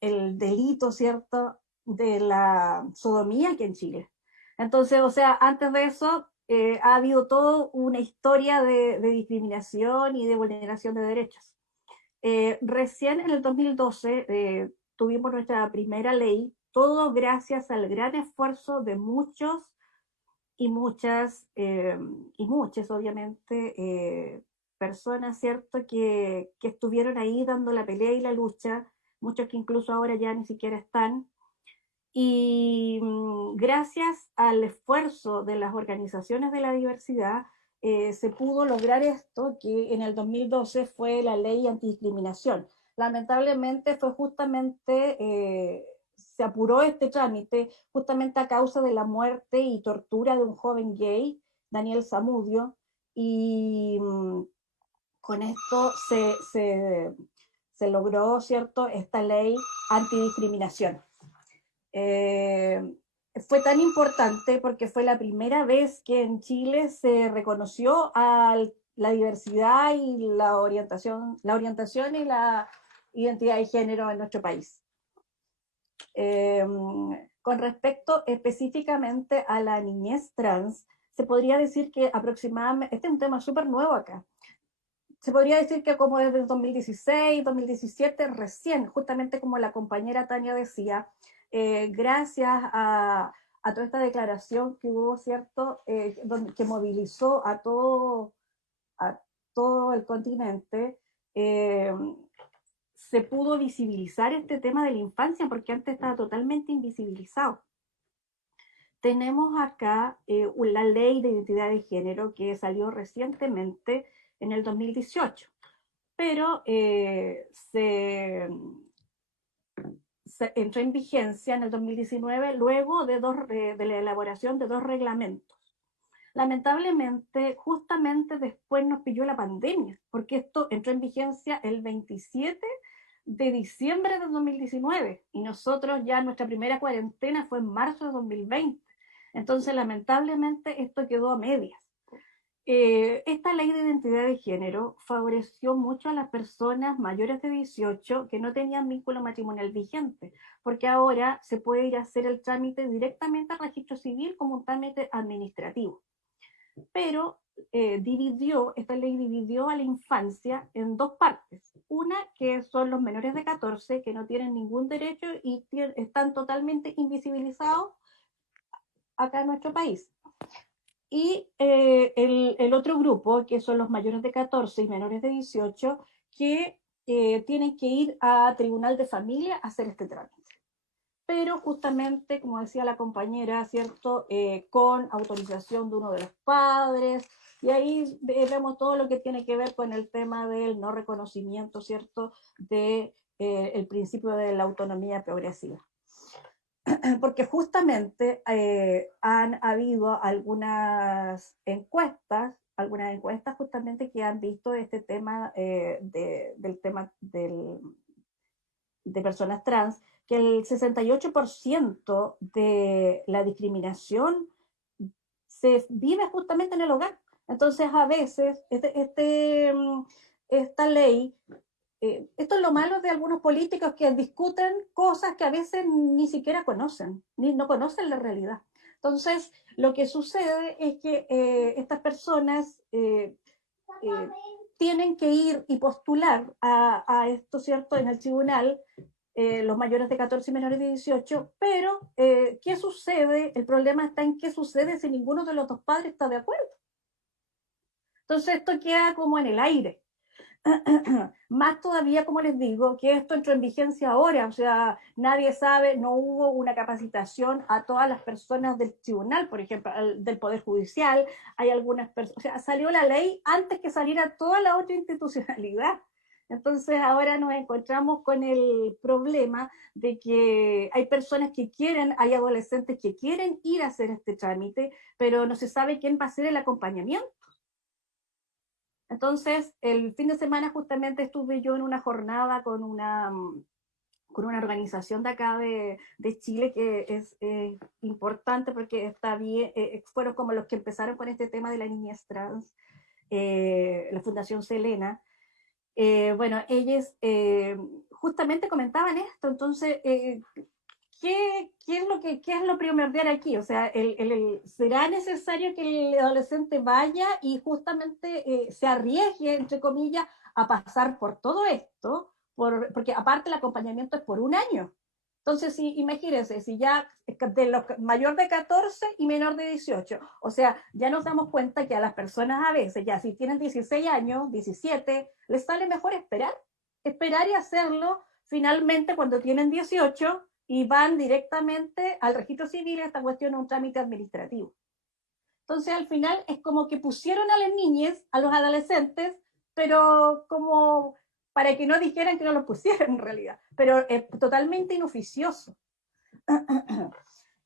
el delito, ¿cierto?, de la sodomía aquí en Chile. Entonces, o sea, antes de eso ha habido toda una historia de discriminación y de vulneración de derechos. Recién en el 2012 tuvimos nuestra primera ley, todo gracias al gran esfuerzo de muchos y muchas, obviamente, personas, ¿cierto?, que estuvieron ahí dando la pelea y la lucha, muchos que incluso ahora ya ni siquiera están. Y gracias al esfuerzo de las organizaciones de la diversidad, se pudo lograr esto, que en el 2012 fue la ley antidiscriminación. Lamentablemente fue justamente, se apuró este trámite justamente a causa de la muerte y tortura de un joven gay, Daniel Zamudio, y con esto se logró, ¿cierto?, esta ley antidiscriminación. Fue tan importante porque fue la primera vez que en Chile se reconoció a la diversidad y la orientación y la identidad de género en nuestro país. Con respecto específicamente a la niñez trans, se podría decir que aproximadamente, este es un tema súper nuevo acá, se podría decir que como desde el 2016, 2017, recién, justamente como la compañera Tania decía, gracias a toda esta declaración que hubo, ¿cierto?, que movilizó a todo el continente, se pudo visibilizar este tema de la infancia, porque antes estaba totalmente invisibilizado. Tenemos acá la ley de identidad de género que salió recientemente en el 2018, pero se entró en vigencia en el 2019 luego de la elaboración de 2 reglamentos. Lamentablemente, justamente después nos pilló la pandemia, porque esto entró en vigencia el 27 de diciembre de 2019 y nosotros ya nuestra primera cuarentena fue en marzo de 2020. Entonces, lamentablemente, esto quedó a medias. Esta ley de identidad de género favoreció mucho a las personas mayores de 18 que no tenían vínculo matrimonial vigente, porque ahora se puede ir a hacer el trámite directamente al registro civil como un trámite administrativo. Pero esta ley dividió a la infancia en 2 partes. Una que son los menores de 14 que no tienen ningún derecho y están totalmente invisibilizados acá en nuestro país. Y el otro grupo, que son los mayores de 14 y menores de 18, que tienen que ir a Tribunal de Familia a hacer este trámite. Pero justamente, como decía la compañera, ¿cierto?, con autorización de uno de los padres, y ahí vemos todo lo que tiene que ver con el tema del no reconocimiento, ¿cierto?, del principio de la autonomía progresiva. Porque justamente han habido algunas encuestas justamente que han visto este tema de personas trans, que el 68% de la discriminación se vive justamente en el hogar. Entonces, a veces, esta ley, esto es lo malo de algunos políticos que discuten cosas que a veces ni siquiera conocen, no conocen la realidad. Entonces, lo que sucede es que estas personas tienen que ir y postular a esto, ¿cierto?, en el tribunal, los mayores de 14 y menores de 18, pero ¿qué sucede? El problema está en qué sucede si ninguno de los 2 padres está de acuerdo. Entonces esto queda como en el aire. Más todavía, como les digo, que esto entró en vigencia ahora, o sea, nadie sabe, no hubo una capacitación a todas las personas del tribunal, por ejemplo, del Poder Judicial, hay algunas personas, o sea, salió la ley antes que saliera toda la otra institucionalidad. Entonces ahora nos encontramos con el problema de que hay personas que quieren, hay adolescentes que quieren ir a hacer este trámite, pero no se sabe quién va a hacer el acompañamiento. Entonces, el fin de semana justamente estuve yo en una jornada con una organización de acá de Chile que es importante porque está bien, fueron como los que empezaron con este tema de la niñez trans, la Fundación Selena. Bueno, ellos justamente comentaban esto, entonces, ¿qué es lo primordial aquí? O sea, ¿será necesario que el adolescente vaya y justamente se arriesgue, entre comillas, a pasar por todo esto? Porque aparte el acompañamiento es por 1 año. Entonces, imagínense, si ya de los mayor de 14 y menor de 18, o sea, ya nos damos cuenta que a las personas a veces, ya si tienen 16 años, 17, les sale mejor esperar y hacerlo finalmente cuando tienen 18 y van directamente al registro civil. Esta cuestión es un trámite administrativo. Entonces, al final es como que pusieron a las niñas, a los adolescentes, pero como para que no dijeran que no los pusieron en realidad, pero es totalmente inoficioso.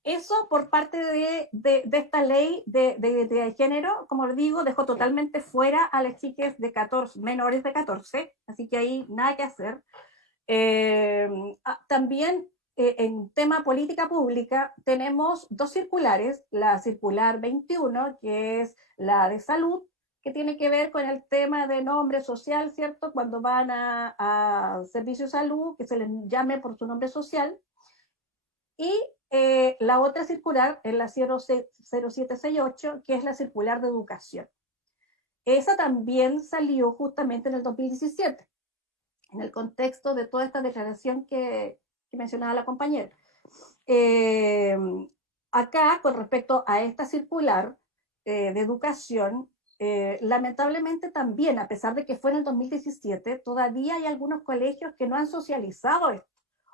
Eso por parte de esta ley de identidad de género, como les digo, dejó totalmente fuera a las chicas de 14, menores de 14, así que ahí nada que hacer. También en tema política pública tenemos dos circulares, la circular 21, que es la de salud, que tiene que ver con el tema de nombre social, ¿cierto? Cuando van a servicio de salud, que se les llame por su nombre social. Y la otra circular es la 0768, que es la circular de educación. Esa también salió justamente en el 2017, en el contexto de toda esta declaración que mencionaba la compañera. Acá, con respecto a esta circular de educación, lamentablemente también, a pesar de que fue en el 2017, todavía hay algunos colegios que no han socializado esto.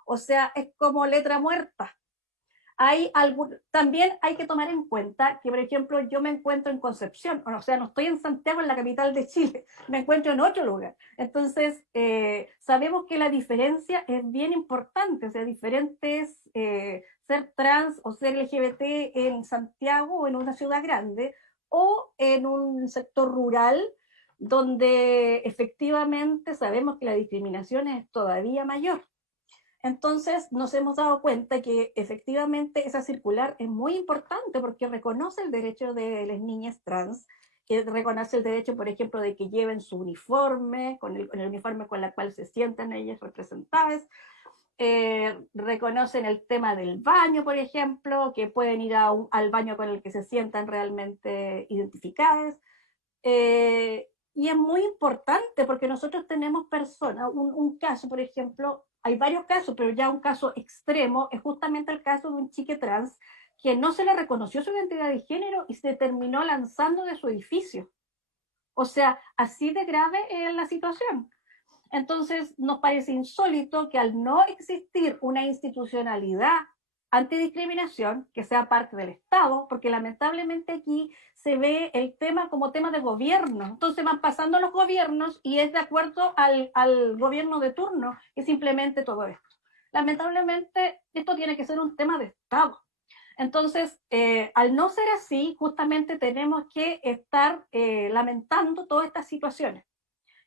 O sea, es como letra muerta. También hay que tomar en cuenta que, por ejemplo, yo me encuentro en Concepción, o sea, no estoy en Santiago, en la capital de Chile, me encuentro en otro lugar. Entonces, sabemos que la diferencia es bien importante, o sea, diferente es ser trans o ser LGBT en Santiago o en una ciudad grande, o en un sector rural, donde efectivamente sabemos que la discriminación es todavía mayor. Entonces nos hemos dado cuenta que efectivamente esa circular es muy importante porque reconoce el derecho de las niñas trans, que reconoce el derecho, por ejemplo, de que lleven su uniforme, con el uniforme con el cual se sientan ellas representadas. Reconocen el tema del baño, por ejemplo, que pueden ir al baño con el que se sientan realmente identificadas. Y es muy importante porque nosotros tenemos personas, un caso, por ejemplo, hay varios casos, pero ya un caso extremo es justamente el caso de un chique trans que no se le reconoció su identidad de género y se terminó lanzando de su edificio. O sea, así de grave es la situación. Entonces, nos parece insólito que al no existir una institucionalidad antidiscriminación que sea parte del Estado, porque lamentablemente aquí se ve el tema como tema de gobierno. Entonces van pasando los gobiernos y es de acuerdo al gobierno de turno que simplemente todo esto. Lamentablemente esto tiene que ser un tema de Estado. Entonces, al no ser así, justamente tenemos que estar lamentando todas estas situaciones,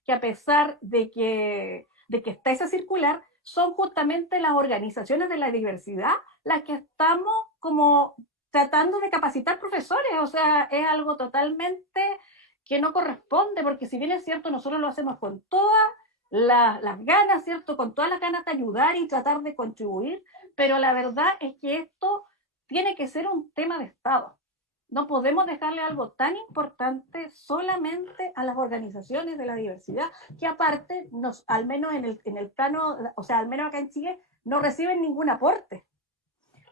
que a pesar de que está esa circular, son justamente las organizaciones de la diversidad las que estamos como tratando de capacitar profesores. O sea, es algo totalmente que no corresponde, porque si bien es cierto, nosotros lo hacemos con todas las ganas, ¿cierto? Con todas las ganas de ayudar y tratar de contribuir, pero la verdad es que esto tiene que ser un tema de Estado. No podemos dejarle algo tan importante solamente a las organizaciones de la diversidad, que aparte, al menos en el plano, o sea, al menos acá en Chile, no reciben ningún aporte.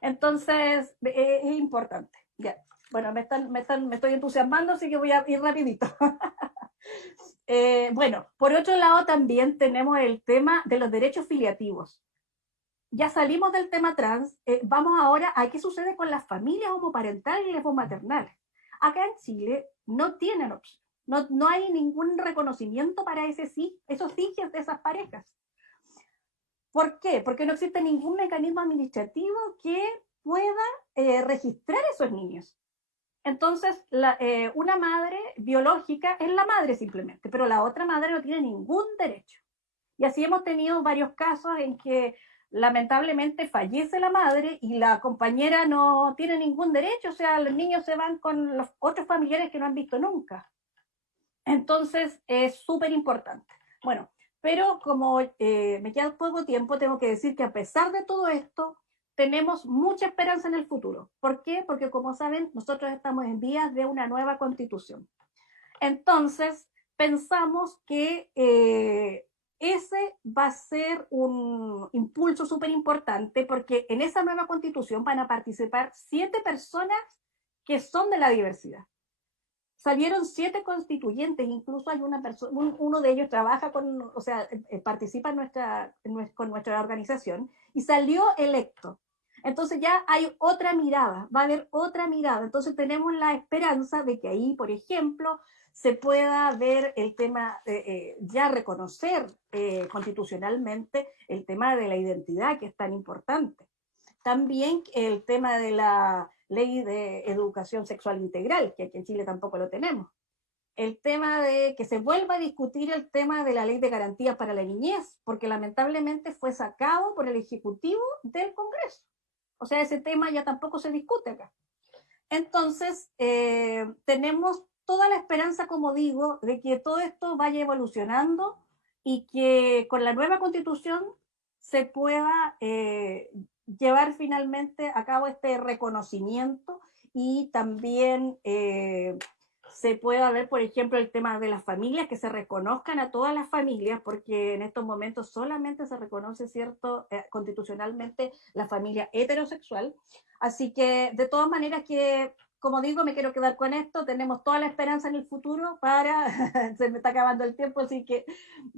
Entonces, es importante. Ya. Bueno, me estoy entusiasmando, así que voy a ir rapidito. Bueno, por otro lado también tenemos el tema de los derechos filiativos. Ya salimos del tema trans, vamos ahora a qué sucede con las familias homoparentales y lesbomaternales. Acá en Chile no tienen opción, no hay ningún reconocimiento para esos hijos de esas parejas. ¿Por qué? Porque no existe ningún mecanismo administrativo que pueda registrar a esos niños. Entonces, una madre biológica es la madre simplemente, pero la otra madre no tiene ningún derecho. Y así hemos tenido varios casos en que lamentablemente fallece la madre y la compañera no tiene ningún derecho, o sea, los niños se van con los otros familiares que no han visto nunca. Entonces, es súper importante. Bueno, pero como me queda poco tiempo, tengo que decir que a pesar de todo esto, tenemos mucha esperanza en el futuro. ¿Por qué? Porque como saben, nosotros estamos en vías de una nueva constitución. Entonces, pensamos que ese va a ser un impulso súper importante porque en esa nueva constitución van a participar 7 personas que son de la diversidad. Salieron 7 constituyentes, incluso hay una persona, uno de ellos trabaja participa con nuestra organización y salió electo. Entonces ya hay otra mirada, va a haber otra mirada. Entonces tenemos la esperanza de que ahí, por ejemplo, se pueda ver el tema, ya reconocer constitucionalmente el tema de la identidad, que es tan importante. También el tema de la ley de educación sexual integral, que aquí en Chile tampoco lo tenemos. El tema de que se vuelva a discutir el tema de la ley de garantías para la niñez, porque lamentablemente fue sacado por el Ejecutivo del Congreso. O sea, ese tema ya tampoco se discute acá. Entonces, tenemos toda la esperanza, como digo, de que todo esto vaya evolucionando y que con la nueva Constitución se pueda llevar finalmente a cabo este reconocimiento y también se pueda ver, por ejemplo, el tema de las familias, que se reconozcan a todas las familias, porque en estos momentos solamente se reconoce, ¿cierto?, constitucionalmente la familia heterosexual. Así que, de todas maneras, que, como digo, me quiero quedar con esto, tenemos toda la esperanza en el futuro para, se me está acabando el tiempo, así que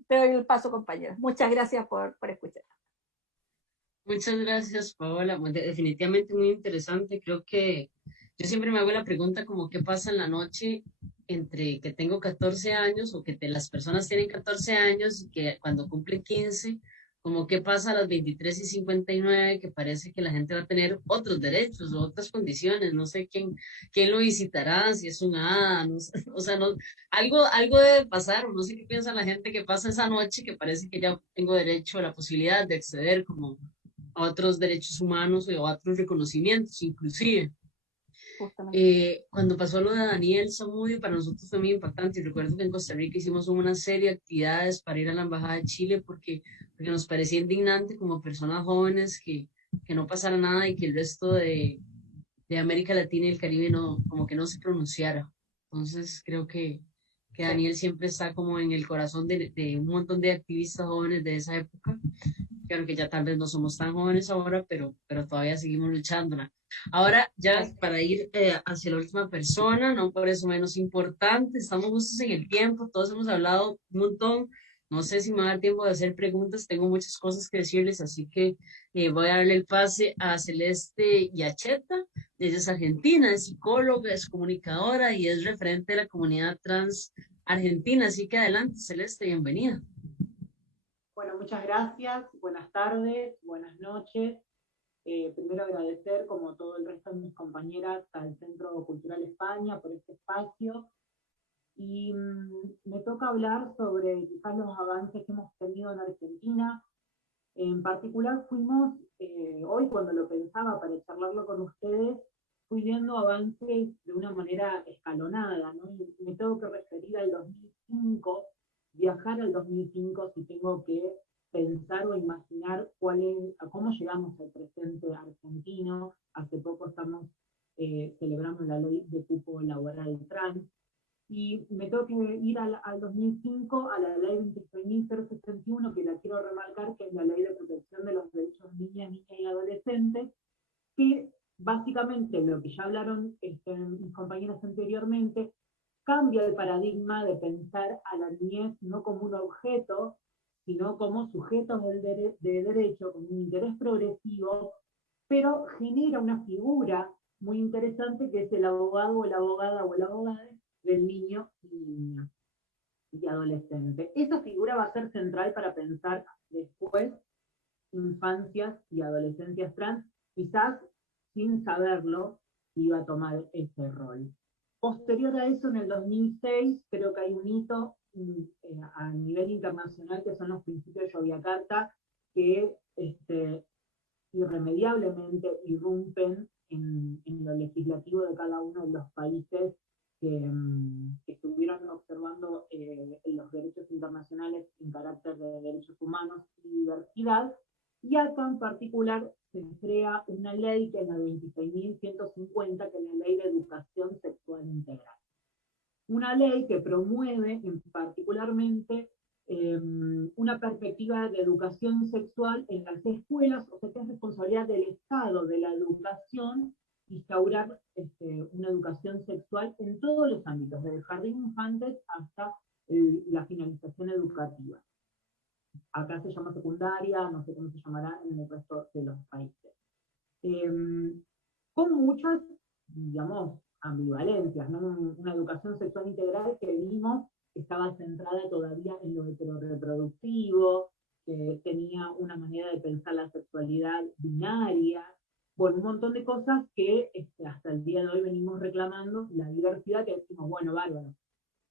te doy el paso, compañera. Muchas gracias por escuchar. Muchas gracias, Paola. Definitivamente muy interesante. Creo que yo siempre me hago la pregunta como qué pasa en la noche entre que tengo 14 años o que las personas tienen 14 años y que cuando cumplen 15, como qué pasa a las 23:59, que parece que la gente va a tener otros derechos o otras condiciones. No sé quién lo visitará, si es un hada, no sé, o sea, no, algo debe pasar, o no sé qué piensa la gente que pasa esa noche, que parece que ya tengo derecho a la posibilidad de acceder como a otros derechos humanos o a otros reconocimientos, inclusive. Cuando pasó lo de Daniel Zamudio, para nosotros fue muy impactante. Y recuerdo que en Costa Rica hicimos una serie de actividades para ir a la Embajada de Chile porque nos parecía indignante como personas jóvenes que no pasara nada y que el resto de América Latina y el Caribe como que no se pronunciara. Entonces creo que Daniel siempre está como en el corazón de un montón de activistas jóvenes de esa época. Claro que ya tal vez no somos tan jóvenes ahora, pero todavía seguimos luchándola. Ahora, ya para ir hacia la última persona, no por eso menos importante, estamos justos en el tiempo, todos hemos hablado un montón, no sé si me va a dar tiempo de hacer preguntas, tengo muchas cosas que decirles, así que voy a darle el pase a Celeste Yacheta. Ella es argentina, es psicóloga, es comunicadora y es referente de la comunidad trans argentina, así que adelante, Celeste, bienvenida. Bueno, muchas gracias, buenas tardes, buenas noches. Primero agradecer, como todo el resto de mis compañeras, al Centro Cultural España por este espacio. Y me toca hablar sobre quizás los avances que hemos tenido en Argentina. En particular fuimos, hoy cuando lo pensaba para charlarlo con ustedes, fui viendo avances de una manera escalonada, ¿no? Y me tengo que referir al 2005, viajar al 2005 si tengo que pensar o imaginar cómo llegamos al presente argentino. Hace poco estamos celebrando la ley de cupo laboral trans, y me tengo que ir al 2005, a la ley 26.061, que la quiero remarcar, que es la ley de protección de los derechos de niñas y adolescentes, que básicamente lo que ya hablaron mis compañeros anteriormente, cambia el paradigma de pensar a la niñez no como un objeto, sino como sujetos de derecho, con un interés progresivo, pero genera una figura muy interesante que es el abogado o la abogada o el abogado del niño y niña y adolescente. Esa figura va a ser central para pensar después infancias y adolescencias trans, quizás sin saberlo iba a tomar ese rol. Posterior a eso, en el 2006, creo que hay un hito a nivel internacional, que son los principios de Yogyakarta, que irremediablemente irrumpen en lo legislativo de cada uno de los países que estuvieron observando los derechos internacionales en carácter de derechos humanos y diversidad. Y acá en particular se crea una ley que es la 26.150, que es la Ley de Educación Sexual Integral. Una ley que promueve particularmente una perspectiva de educación sexual en las escuelas, o sea que es responsabilidad del Estado, de la educación, instaurar una educación sexual en todos los ámbitos, desde el jardín de infantes hasta la finalización educativa. Acá se llama secundaria, no sé cómo se llamará en el resto de los países. Con muchas, digamos, ambivalencias, ¿no? Una educación sexual integral que vimos estaba centrada todavía en lo heteroreproductivo, que tenía una manera de pensar la sexualidad binaria, bueno, un montón de cosas que hasta el día de hoy venimos reclamando, la diversidad, que decimos, bueno, bárbaro,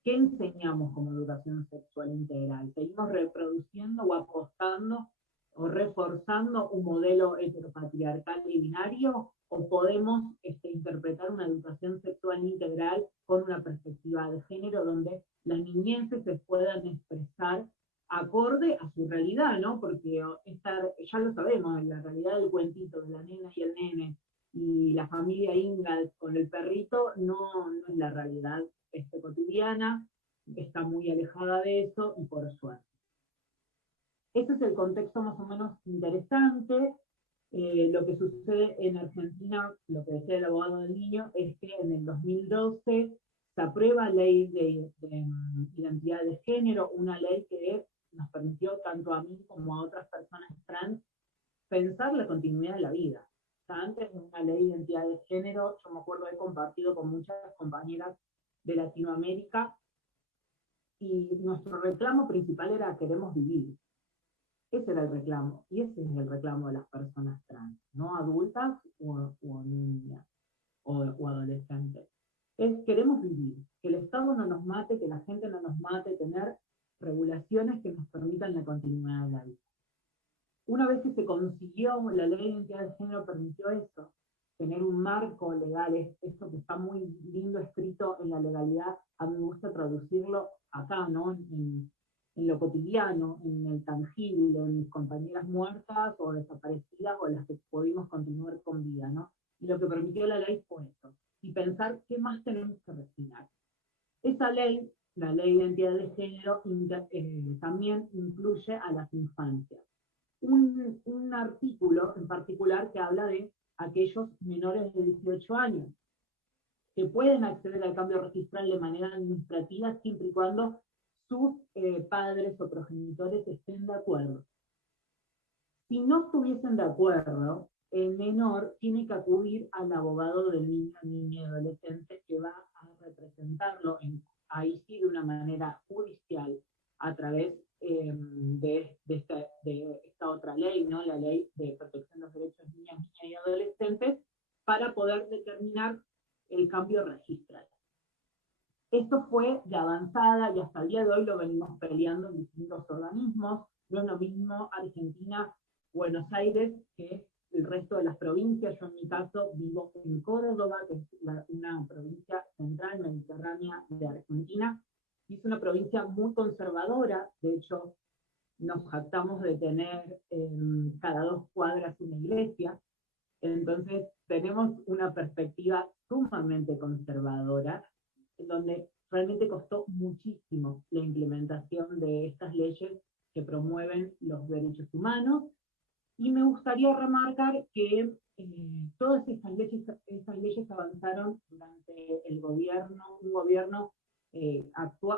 ¿qué enseñamos como educación sexual integral? ¿Seguimos reproduciendo o apostando o reforzando un modelo heteropatriarcal y binario? ¿O podemos interpretar una educación sexual integral con una perspectiva de género donde las niñeces se puedan expresar acorde a su realidad, ¿no? Porque ya lo sabemos, la realidad del cuentito de la nena y el nene y la familia Ingalls con el perrito no es la realidad cotidiana, está muy alejada de eso y por suerte. Este es el contexto más o menos interesante. Lo que sucede en Argentina, lo que decía el abogado del niño, es que en el 2012 se aprueba la ley de identidad de género, una ley que nos permitió tanto a mí como a otras personas trans pensar la continuidad de la vida. O sea, antes de una ley de identidad de género, yo me acuerdo he compartido con muchas compañeras de Latinoamérica y nuestro reclamo principal era queremos vivir. Ese era el reclamo, y ese es el reclamo de las personas trans, no adultas o niñas o adolescentes. Es queremos vivir, que el Estado no nos mate, que la gente no nos mate, tener regulaciones que nos permitan la continuidad de la vida. Una vez que se consiguió, la ley de identidad de género permitió eso, tener un marco legal, esto que está muy lindo escrito en la legalidad, a mí me gusta traducirlo acá, ¿no? En lo cotidiano, en el tangible, en mis compañeras muertas o desaparecidas o las que pudimos continuar con vida, ¿no? Y lo que permitió la ley fue eso, y pensar qué más tenemos que refinar. Esa ley, la ley de identidad de género, también incluye a las infancias. Un artículo en particular que habla de aquellos menores de 18 años, que pueden acceder al cambio registral de manera administrativa siempre y cuando sus padres o progenitores estén de acuerdo. Si no estuviesen de acuerdo, el menor tiene que acudir al abogado del niño, niña y adolescente que va a representarlo, ahí sí de una manera judicial, a través de esta otra ley, ¿no? La ley de protección de los derechos de niñas, niñas y adolescentes, para poder determinar el cambio registral. Esto fue de avanzada y hasta el día de hoy lo venimos peleando en distintos organismos. No es lo mismo Argentina, Buenos Aires, que el resto de las provincias. Yo en mi caso vivo en Córdoba, que es una provincia central mediterránea de Argentina, y es una provincia muy conservadora. De hecho, nos jactamos de tener cada 2 cuadras una iglesia. Entonces tenemos una perspectiva sumamente conservadora, donde realmente costó muchísimo la implementación de estas leyes que promueven los derechos humanos, y me gustaría remarcar que todas estas leyes avanzaron durante el gobierno, un gobierno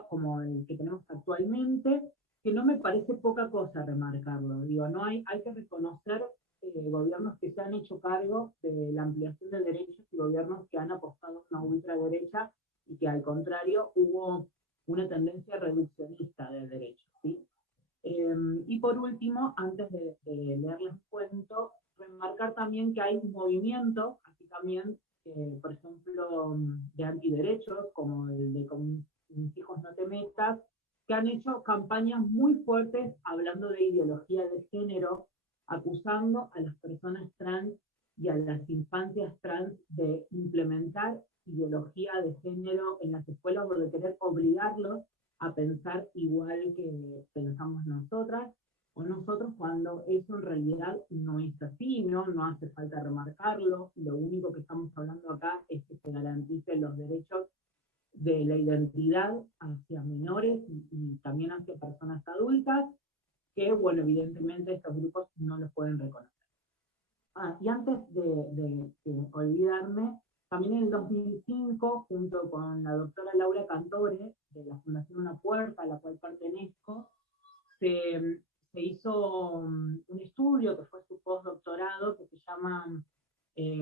como el que tenemos actualmente, que no me parece poca cosa remarcarlo. Digo, no hay que reconocer gobiernos que se han hecho cargo de la ampliación de derechos y gobiernos que han apostado a una ultraderecha y que al contrario hubo una tendencia reduccionista de derechos, ¿sí? Y por último, antes de leerles un cuento, remarcar también que hay un movimiento, aquí también, por ejemplo, de antiderechos, como el de Con mis hijos no te metas, que han hecho campañas muy fuertes hablando de ideología de género, acusando a las personas trans y a las infancias trans de implementar ideología de género en las escuelas o de querer obligarlos a pensar igual que pensamos nosotras o nosotros, cuando eso en realidad no es así, no hace falta remarcarlo. Lo único que estamos hablando acá es que se garanticen los derechos de la identidad hacia menores y también hacia personas adultas, que, bueno, evidentemente estos grupos no los pueden reconocer. Y antes de olvidarme, también en el 2005, junto con la doctora Laura Cantore, de la Fundación Una Puerta, a la cual pertenezco, se hizo un estudio que fue su postdoctorado, que se llama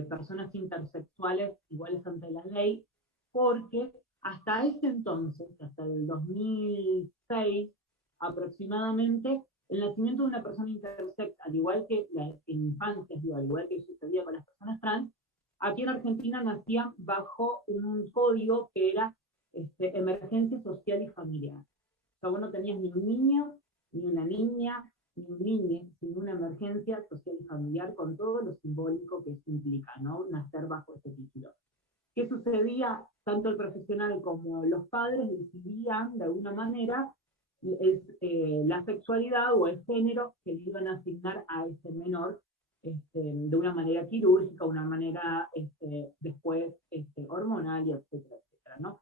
Personas intersexuales iguales ante la ley, porque hasta ese entonces, hasta el 2006 aproximadamente, El nacimiento de una persona intersex, al igual que en infancias, al igual que sucedía con las personas trans, aquí en Argentina nacían bajo un código que era emergencia social y familiar. O sea, vos no tenías ni un niño, ni una niña, ni un niño, sino una emergencia social y familiar con todo lo simbólico que eso implica, ¿no? Nacer bajo ese título. ¿Qué sucedía? Tanto el profesional como los padres decidían, de alguna manera, la sexualidad o el género que le iban a asignar a ese menor de una manera quirúrgica, una manera después hormonal, y etcétera, etcétera, ¿no?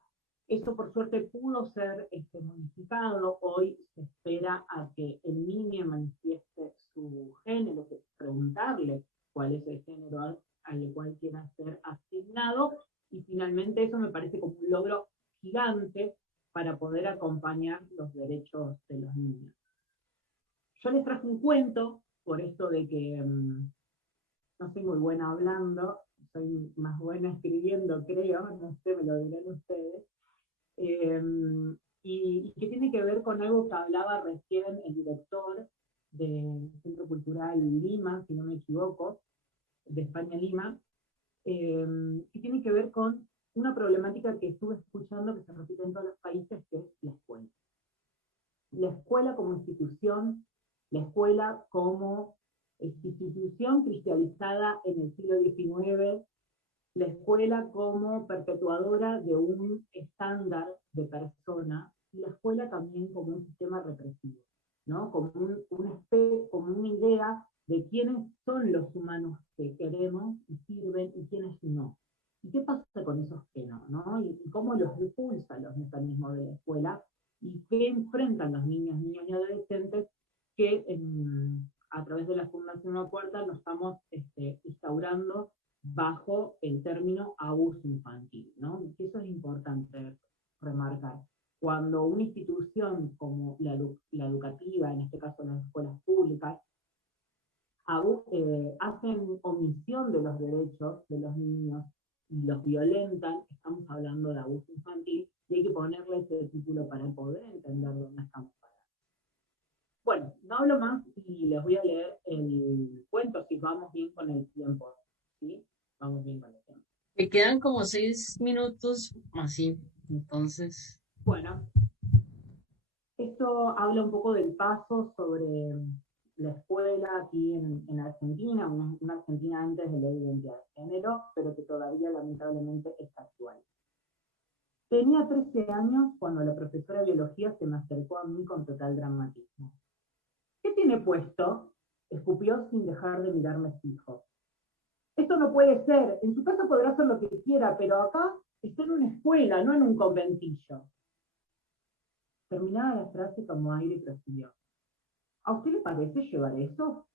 Esto por suerte pudo ser modificado. Hoy se espera a que el niño manifieste su género, que preguntarle cuál es el género al cual quiera ser asignado, y finalmente eso me parece como un logro gigante para poder acompañar los derechos de los niños. Yo les traje un cuento, por esto de que no soy muy buena hablando, soy más buena escribiendo, creo, no sé, me lo dirán ustedes, y que tiene que ver con algo que hablaba recién el director del Centro Cultural Lima, si no me equivoco, de España Lima, que tiene que ver con una problemática que estuve escuchando que se repite en todos los países, que es la escuela. La escuela como institución, la escuela como institución cristalizada en el siglo XIX, la escuela como perpetuadora de un estándar de persona, y la escuela también como un sistema represivo, ¿no? Como una idea de quiénes son los humanos que queremos y sirven y quiénes no. ¿Y qué pasa con esos que no? Y cómo los repulsan los mecanismos de la escuela, y qué enfrentan los niños, niñas y adolescentes que a través de la Fundación La Puerta nos estamos instaurando bajo el término abuso infantil, ¿no? Y eso es importante remarcar. Cuando una institución como la educativa, en este caso las escuelas públicas, hacen omisión de los derechos de los niños y los violentan, estamos hablando de abuso infantil, y hay que ponerle ese título para poder entender dónde estamos parados. Bueno, no hablo más y les voy a leer el cuento, si vamos bien con el tiempo, ¿sí? Vamos bien con el tiempo. Me quedan como 6 minutos, así, entonces... Bueno, esto habla un poco del paso sobre la escuela aquí en Argentina, una Argentina antes de la identidad de género, pero que todavía lamentablemente es actual. Tenía 13 años cuando la profesora de biología se me acercó a mí con total dramatismo. ¿Qué tiene puesto? Escupió sin dejar de mirarme fijo. Esto no puede ser, en su casa podrá hacer lo que quiera, pero acá está en una escuela, no en un conventillo. Terminaba la frase como aire y prosiguió. ¿A usted le parece llevar eso?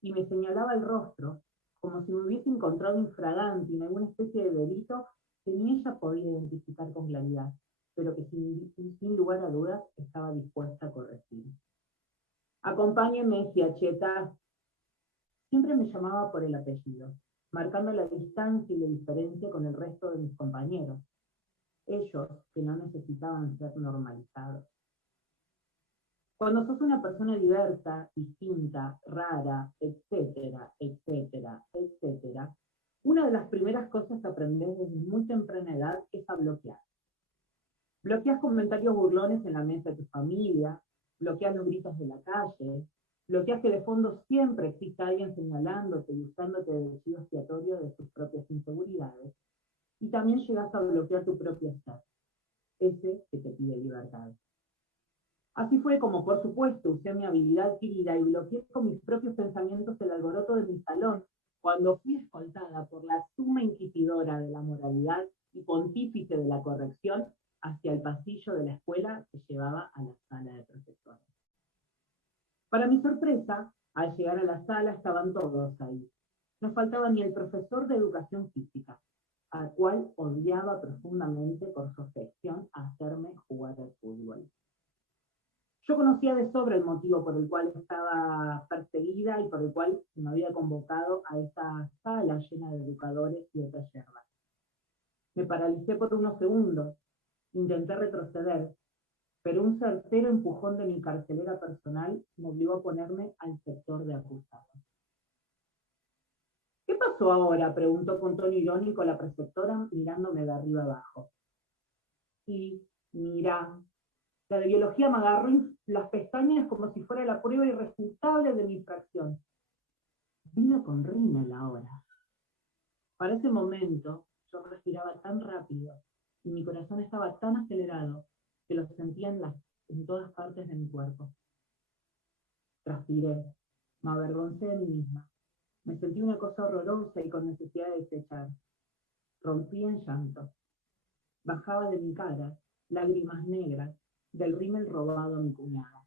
Y me señalaba el rostro, como si me hubiese encontrado infragante en alguna especie de delito que ni ella podía identificar con claridad, pero que sin lugar a dudas estaba dispuesta a corregir. Acompáñeme, Giacheta. Siempre me llamaba por el apellido, marcando la distancia y la diferencia con el resto de mis compañeros, ellos que no necesitaban ser normalizados. Cuando sos una persona diversa, distinta, rara, etcétera, etcétera, etcétera, una de las primeras cosas que aprendes desde muy temprana edad es a bloquear. Bloqueas comentarios burlones en la mesa de tu familia, bloqueas los gritos de la calle, bloqueas que de fondo siempre exista alguien señalándote y usándote de chivo expiatorio de sus propias inseguridades, y también llegas a bloquear tu propio ser, ese que te pide libertad. Así fue como, por supuesto, usé mi habilidad adquirida y bloqueé con mis propios pensamientos el alboroto de mi salón, cuando fui escoltada por la suma inquisidora de la moralidad y pontífice de la corrección hacia el pasillo de la escuela que llevaba a la sala de profesores. Para mi sorpresa, al llegar a la sala estaban todos ahí. No faltaba ni el profesor de educación física, al cual odiaba profundamente por su afección a hacerme jugar al fútbol. Yo conocía de sobra el motivo por el cual estaba perseguida y por el cual me había convocado a esa sala llena de educadores y otras yerbas. Me paralicé por unos segundos, intenté retroceder, pero un certero empujón de mi carcelera personal me obligó a ponerme al sector de acusados. ¿Qué pasó ahora?, preguntó con tono irónico la preceptora mirándome de arriba abajo. Y, mira, la de biología me agarró las pestañas como si fuera la prueba irrefutable de mi infracción. Vino con rímel ahora. Para ese momento, yo respiraba tan rápido y mi corazón estaba tan acelerado que lo sentía en todas partes de mi cuerpo. Transpiré, me avergoncé de mí misma. Me sentí una cosa horrorosa y con necesidad de desechar. Rompí en llanto. Bajaba de mi cara lágrimas negras del rímel robado a mi cuñada.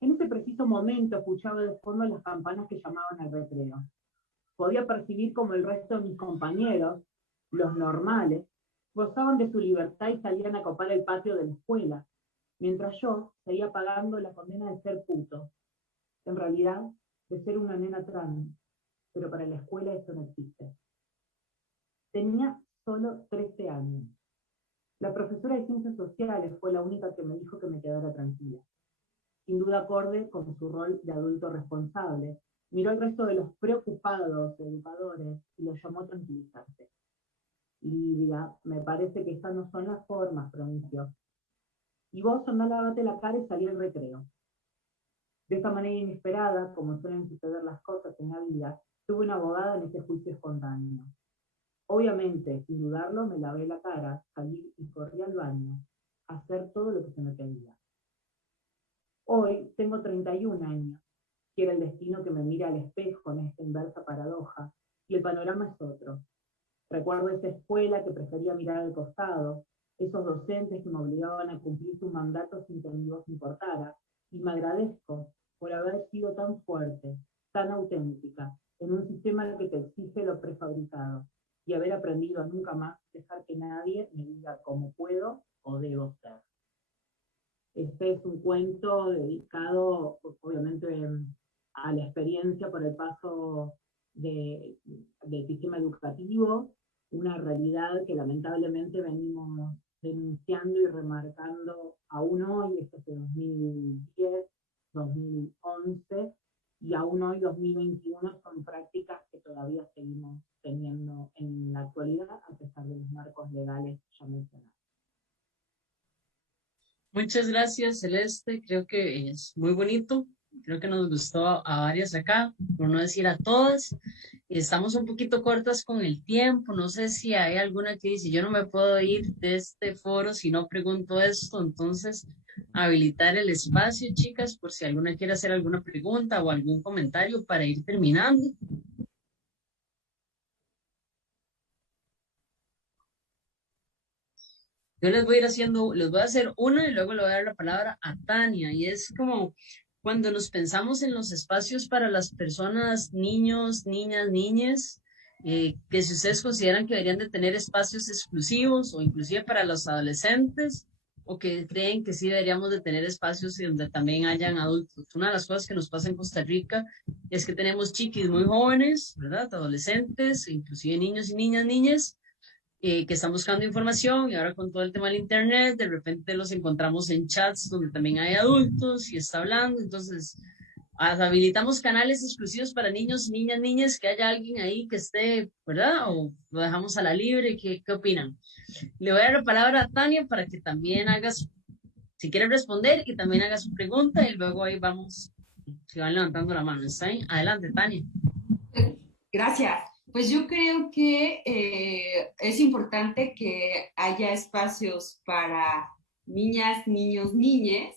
En ese preciso momento escuchaba de fondo las campanas que llamaban al recreo. Podía percibir como el resto de mis compañeros, los normales, gozaban de su libertad y salían a copar el patio de la escuela, mientras yo seguía pagando la condena de ser puto. En realidad, de ser una nena trans, pero para la escuela eso no existe. Tenía solo 13 años. La profesora de Ciencias Sociales fue la única que me dijo que me quedara tranquila. Sin duda acorde con su rol de adulto responsable, miró al resto de los preocupados educadores y los llamó a tranquilizarse. Lidia, me parece que estas no son las formas, pronunció. Y vos andá, lávate la cara y salí al recreo. De esta manera inesperada, como suelen suceder las cosas en la vida, tuve una abogada en ese juicio espontáneo. Obviamente, sin dudarlo, me lavé la cara, salí y corrí al baño, a hacer todo lo que se me pedía. Hoy tengo 31 años. Quiere el destino que me mire al espejo en esta inversa paradoja, y el panorama es otro. Recuerdo esa escuela que prefería mirar al costado, esos docentes que me obligaban a cumplir su mandato sin que mi voz importara, y me agradezco por haber sido tan fuerte, tan auténtica, en un sistema que te exige lo prefabricado, y haber aprendido a nunca más dejar que nadie me diga cómo puedo o debo ser. Este es un cuento dedicado, obviamente, a la experiencia por el paso del sistema educativo, una realidad que lamentablemente venimos denunciando y remarcando aún hoy, esto es de 2010, 2011, y aún hoy, 2021, son prácticas que todavía seguimos teniendo en la actualidad, a pesar de los marcos legales ya mencionados. Muchas gracias, Celeste. Creo que es muy bonito. Creo que nos gustó a varias acá, por no decir a todas. Estamos un poquito cortas con el tiempo. No sé si hay alguna que dice, yo no me puedo ir de este foro si no pregunto esto. Entonces, habilitar el espacio, chicas, por si alguna quiere hacer alguna pregunta o algún comentario para ir terminando. Yo les voy a ir haciendo, les voy a hacer una y luego le voy a dar la palabra a Tania. Y es como cuando nos pensamos en los espacios para las personas, niños, niñas, niñas, que si ustedes consideran que deberían de tener espacios exclusivos o inclusive para los adolescentes, o que creen que sí deberíamos de tener espacios donde también hayan adultos. Una de las cosas que nos pasa en Costa Rica es que tenemos chiquis muy jóvenes, ¿verdad? Adolescentes, inclusive niños y niñas, que están buscando información, y ahora con todo el tema del internet, de repente los encontramos en chats donde también hay adultos y está hablando. Entonces habilitamos canales exclusivos para niños, niñas, que haya alguien ahí que esté, ¿verdad? O lo dejamos a la libre. ¿Qué opinan? Le voy a dar la palabra a Tania para que también hagas, si quiere responder, y también haga su pregunta, y luego ahí vamos, si van levantando la mano. ¿Está bien? Adelante, Tania. Gracias. Pues yo creo que es importante que haya espacios para niñas, niños, niñes,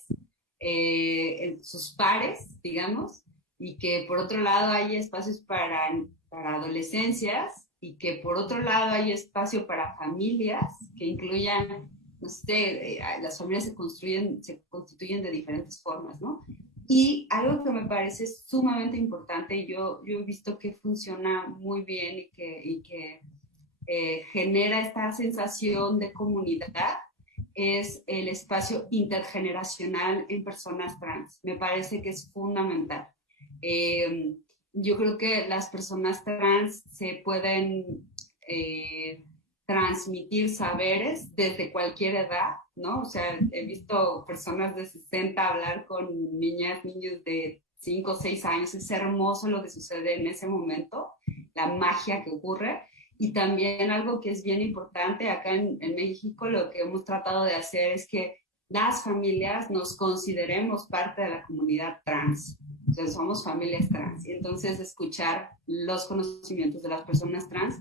sus pares, digamos, y que por otro lado haya espacios para adolescencias, y que por otro lado haya espacio para familias que incluyan, no sé, las familias se constituyen de diferentes formas, ¿no? Y algo que me parece sumamente importante, yo he visto que funciona muy bien y que genera esta sensación de comunidad, es el espacio intergeneracional en personas trans. Me parece que es fundamental. Yo creo que las personas trans se pueden transmitir saberes desde cualquier edad, ¿no? O sea, he visto personas de 60 hablar con niños de 5 o 6 años. Es hermoso lo que sucede en ese momento, la magia que ocurre. Y también algo que es bien importante acá en México, lo que hemos tratado de hacer es que las familias nos consideremos parte de la comunidad trans. O sea, somos familias trans. Y entonces escuchar los conocimientos de las personas trans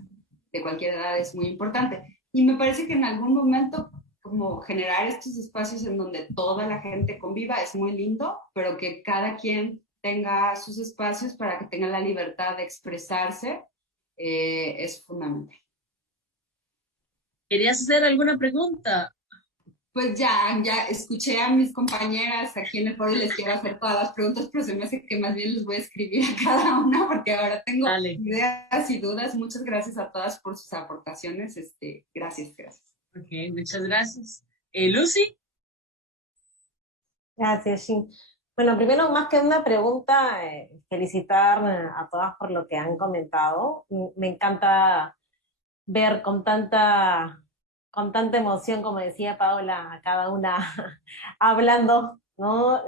de cualquier edad es muy importante. Y me parece que en algún momento como generar estos espacios en donde toda la gente conviva es muy lindo, pero que cada quien tenga sus espacios para que tenga la libertad de expresarse es fundamental. ¿Querías hacer alguna pregunta? Pues ya escuché a mis compañeras aquí en el foro y les quiero hacer todas las preguntas, pero se me hace que más bien les voy a escribir a cada una porque ahora tengo ideas y dudas. Muchas gracias a todas por sus aportaciones. Gracias. Ok, muchas gracias. Lucy. Gracias, Shin. Bueno, primero, más que una pregunta, felicitar a todas por lo que han comentado. Me encanta ver con tanta emoción, como decía Paola, a cada una hablando, ¿no?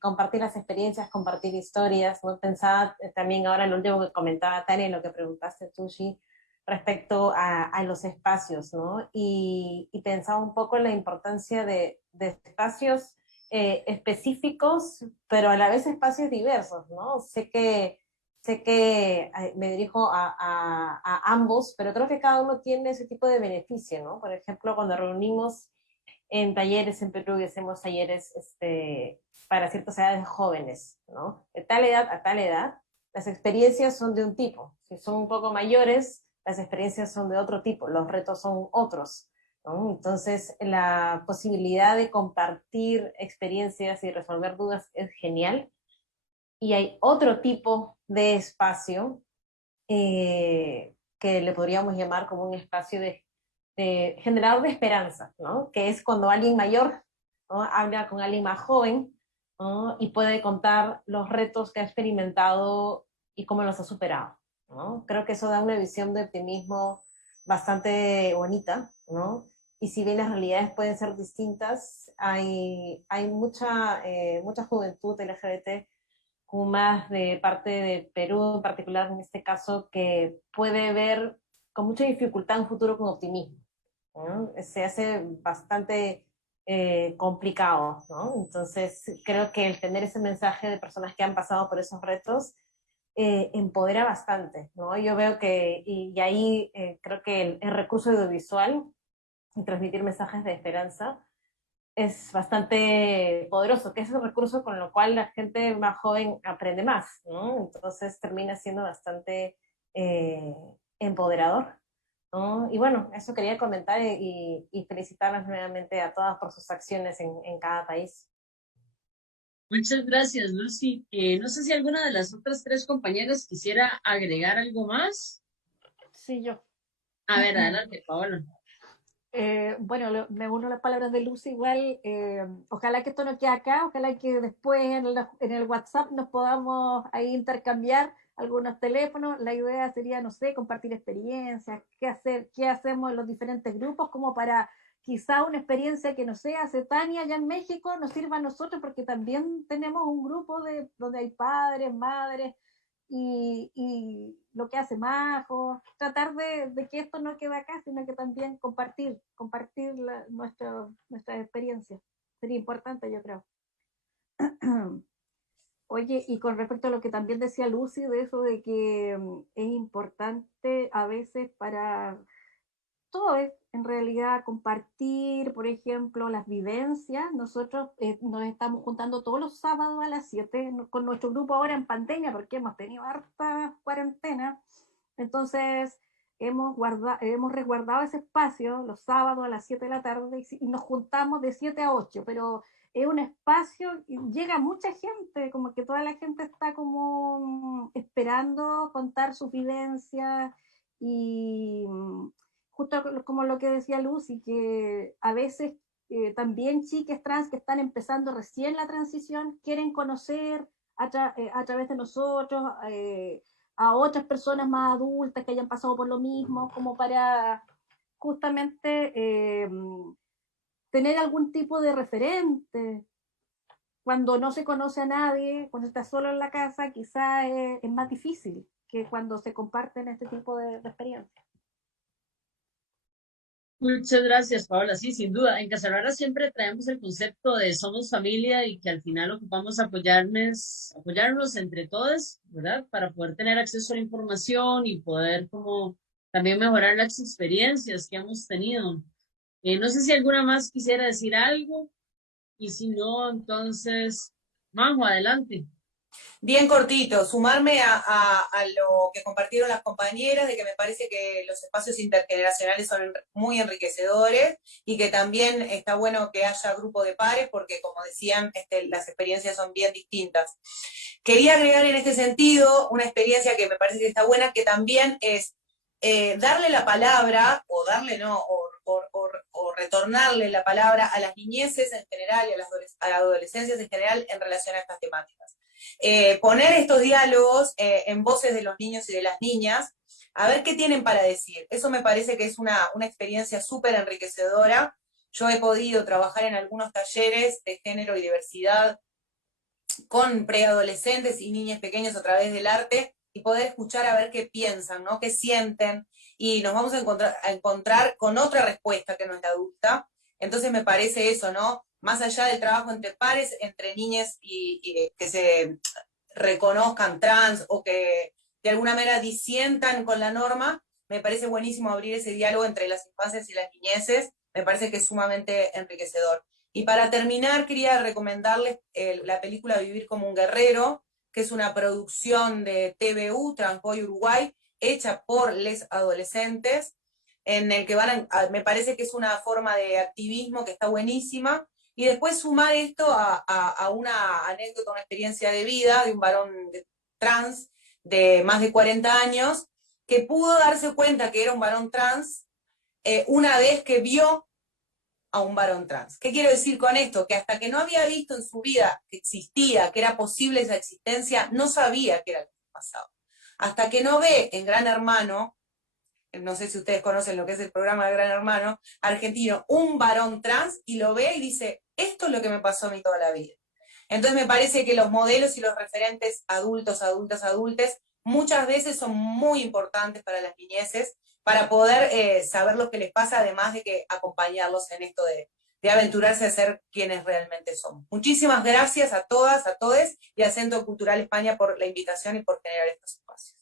Compartir las experiencias, compartir historias, ¿no? Pensaba también ahora en lo último que comentaba Tania, en lo que preguntaste tú, Shi, respecto a los espacios, ¿no? Y pensaba un poco en la importancia de espacios específicos, pero a la vez espacios diversos, ¿no? Sé que me dirijo a ambos, pero creo que cada uno tiene ese tipo de beneficio, ¿no? Por ejemplo, cuando reunimos en talleres en Perú y hacemos talleres para ciertas edades jóvenes, ¿no? De tal edad a tal edad, las experiencias son de un tipo. Si son un poco mayores, las experiencias son de otro tipo, los retos son otros, ¿no? Entonces, la posibilidad de compartir experiencias y resolver dudas es genial. Y hay otro tipo de espacio que le podríamos llamar como un espacio de generador de esperanza, ¿no? Que es cuando alguien mayor, ¿no? Habla con alguien más joven, ¿no? Y puede contar los retos que ha experimentado y cómo los ha superado, ¿no? Creo que eso da una visión de optimismo bastante bonita, ¿no? Y si bien las realidades pueden ser distintas, hay mucha juventud LGBT, más de parte de Perú en particular, en este caso, que puede ver con mucha dificultad un futuro con optimismo, ¿no? Se hace bastante complicado, ¿no? Entonces creo que el tener ese mensaje de personas que han pasado por esos retos empodera bastante, ¿no? Yo veo que, y ahí creo que el recurso audiovisual y transmitir mensajes de esperanza es bastante poderoso, que es un recurso con lo cual la gente más joven aprende más, ¿no? Entonces termina siendo bastante empoderador, ¿no? Y bueno, eso quería comentar y felicitarlas nuevamente a todas por sus acciones en cada país. Muchas gracias, Lucy. No sé si alguna de las otras tres compañeras quisiera agregar algo más. Sí, yo. A ver, adelante, Paola. Bueno, me uno a las palabras de Lucy igual. Ojalá que esto no quede acá, ojalá que después en el WhatsApp nos podamos ahí intercambiar algunos teléfonos. La idea sería, no sé, compartir experiencias, qué hacemos en los diferentes grupos, como para quizá una experiencia que no sea hace Tania allá en México nos sirva a nosotros, porque también tenemos un grupo donde hay padres, madres, y lo que hace Majo, tratar de que esto no quede acá, sino que también compartir nuestra experiencia. Sería importante, yo creo. Oye, y con respecto a lo que también decía Lucy, de eso de que es importante a veces para todo es en realidad compartir, por ejemplo, las vivencias. Nosotros nos estamos juntando todos los sábados a las 7 con nuestro grupo ahora en pandemia, porque hemos tenido harta cuarentena. Entonces hemos resguardado ese espacio los sábados a las 7 de la tarde y nos juntamos de 7 a 8, pero es un espacio y llega mucha gente, como que toda la gente está como esperando contar sus vivencias y justo como lo que decía Lucy, que a veces también chicas trans que están empezando recién la transición quieren conocer a través de nosotros a otras personas más adultas que hayan pasado por lo mismo, como para justamente tener algún tipo de referente. Cuando no se conoce a nadie, cuando está solo en la casa, quizá es más difícil que cuando se comparten este tipo de experiencias. Muchas gracias, Paola. Sí, sin duda. En Casalvara siempre traemos el concepto de somos familia y que al final ocupamos apoyarnos entre todos, ¿verdad? Para poder tener acceso a la información y poder como también mejorar las experiencias que hemos tenido. No sé si alguna más quisiera decir algo y si no, entonces, Majo, adelante. Bien cortito, sumarme a lo que compartieron las compañeras, de que me parece que los espacios intergeneracionales son muy enriquecedores y que también está bueno que haya grupo de pares porque, como decían, las experiencias son bien distintas. Quería agregar en este sentido una experiencia que me parece que está buena, que también es darle la palabra, o darle no, o retornarle la palabra a las niñeces en general y a las adolescencias en general en relación a estas temáticas. Poner estos diálogos en voces de los niños y de las niñas, a ver qué tienen para decir. Eso me parece que es una experiencia súper enriquecedora. Yo he podido trabajar en algunos talleres de género y diversidad con preadolescentes y niños pequeños a través del arte y poder escuchar a ver qué piensan, ¿no? Qué sienten, y nos vamos a encontrar con otra respuesta que no es la adulta. Entonces me parece eso, ¿no? Más allá del trabajo entre pares, entre niñas y que se reconozcan trans o que de alguna manera disientan con la norma, me parece buenísimo abrir ese diálogo entre las infancias y las niñeces, me parece que es sumamente enriquecedor. Y para terminar, quería recomendarles la película Vivir como un guerrero, que es una producción de TVU, Transboy Uruguay, hecha por les adolescentes, en el que me parece que es una forma de activismo que está buenísima, y después sumar esto a una anécdota, una experiencia de vida de un varón trans de más de 40 años, que pudo darse cuenta que era un varón trans una vez que vio a un varón trans. ¿Qué quiero decir con esto? Que hasta que no había visto en su vida que existía, que era posible esa existencia, no sabía qué era lo que pasaba. Hasta que no ve en Gran Hermano, no sé si ustedes conocen lo que es el programa de Gran Hermano argentino, un varón trans, y lo ve y dice, esto es lo que me pasó a mí toda la vida. Entonces me parece que los modelos y los referentes adultos, adultas, adultes, muchas veces son muy importantes para las niñeces, para poder saber lo que les pasa, además de que acompañarlos en esto de aventurarse a ser quienes realmente somos. Muchísimas gracias a todas, a todes y a Centro Cultural España por la invitación y por generar estos espacios.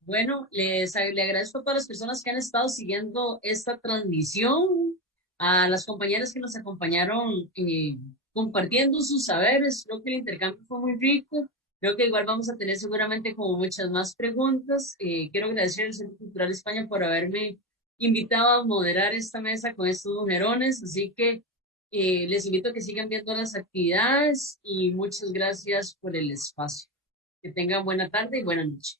Bueno, le agradezco a todas las personas que han estado siguiendo esta transmisión, a las compañeras que nos acompañaron compartiendo sus saberes. Creo que el intercambio fue muy rico. Creo que igual vamos a tener seguramente como muchas más preguntas. Quiero agradecer al Centro Cultural España por haberme invitado a moderar esta mesa con estos mujerones. Así que les invito a que sigan viendo las actividades y muchas gracias por el espacio. Que tengan buena tarde y buena noche.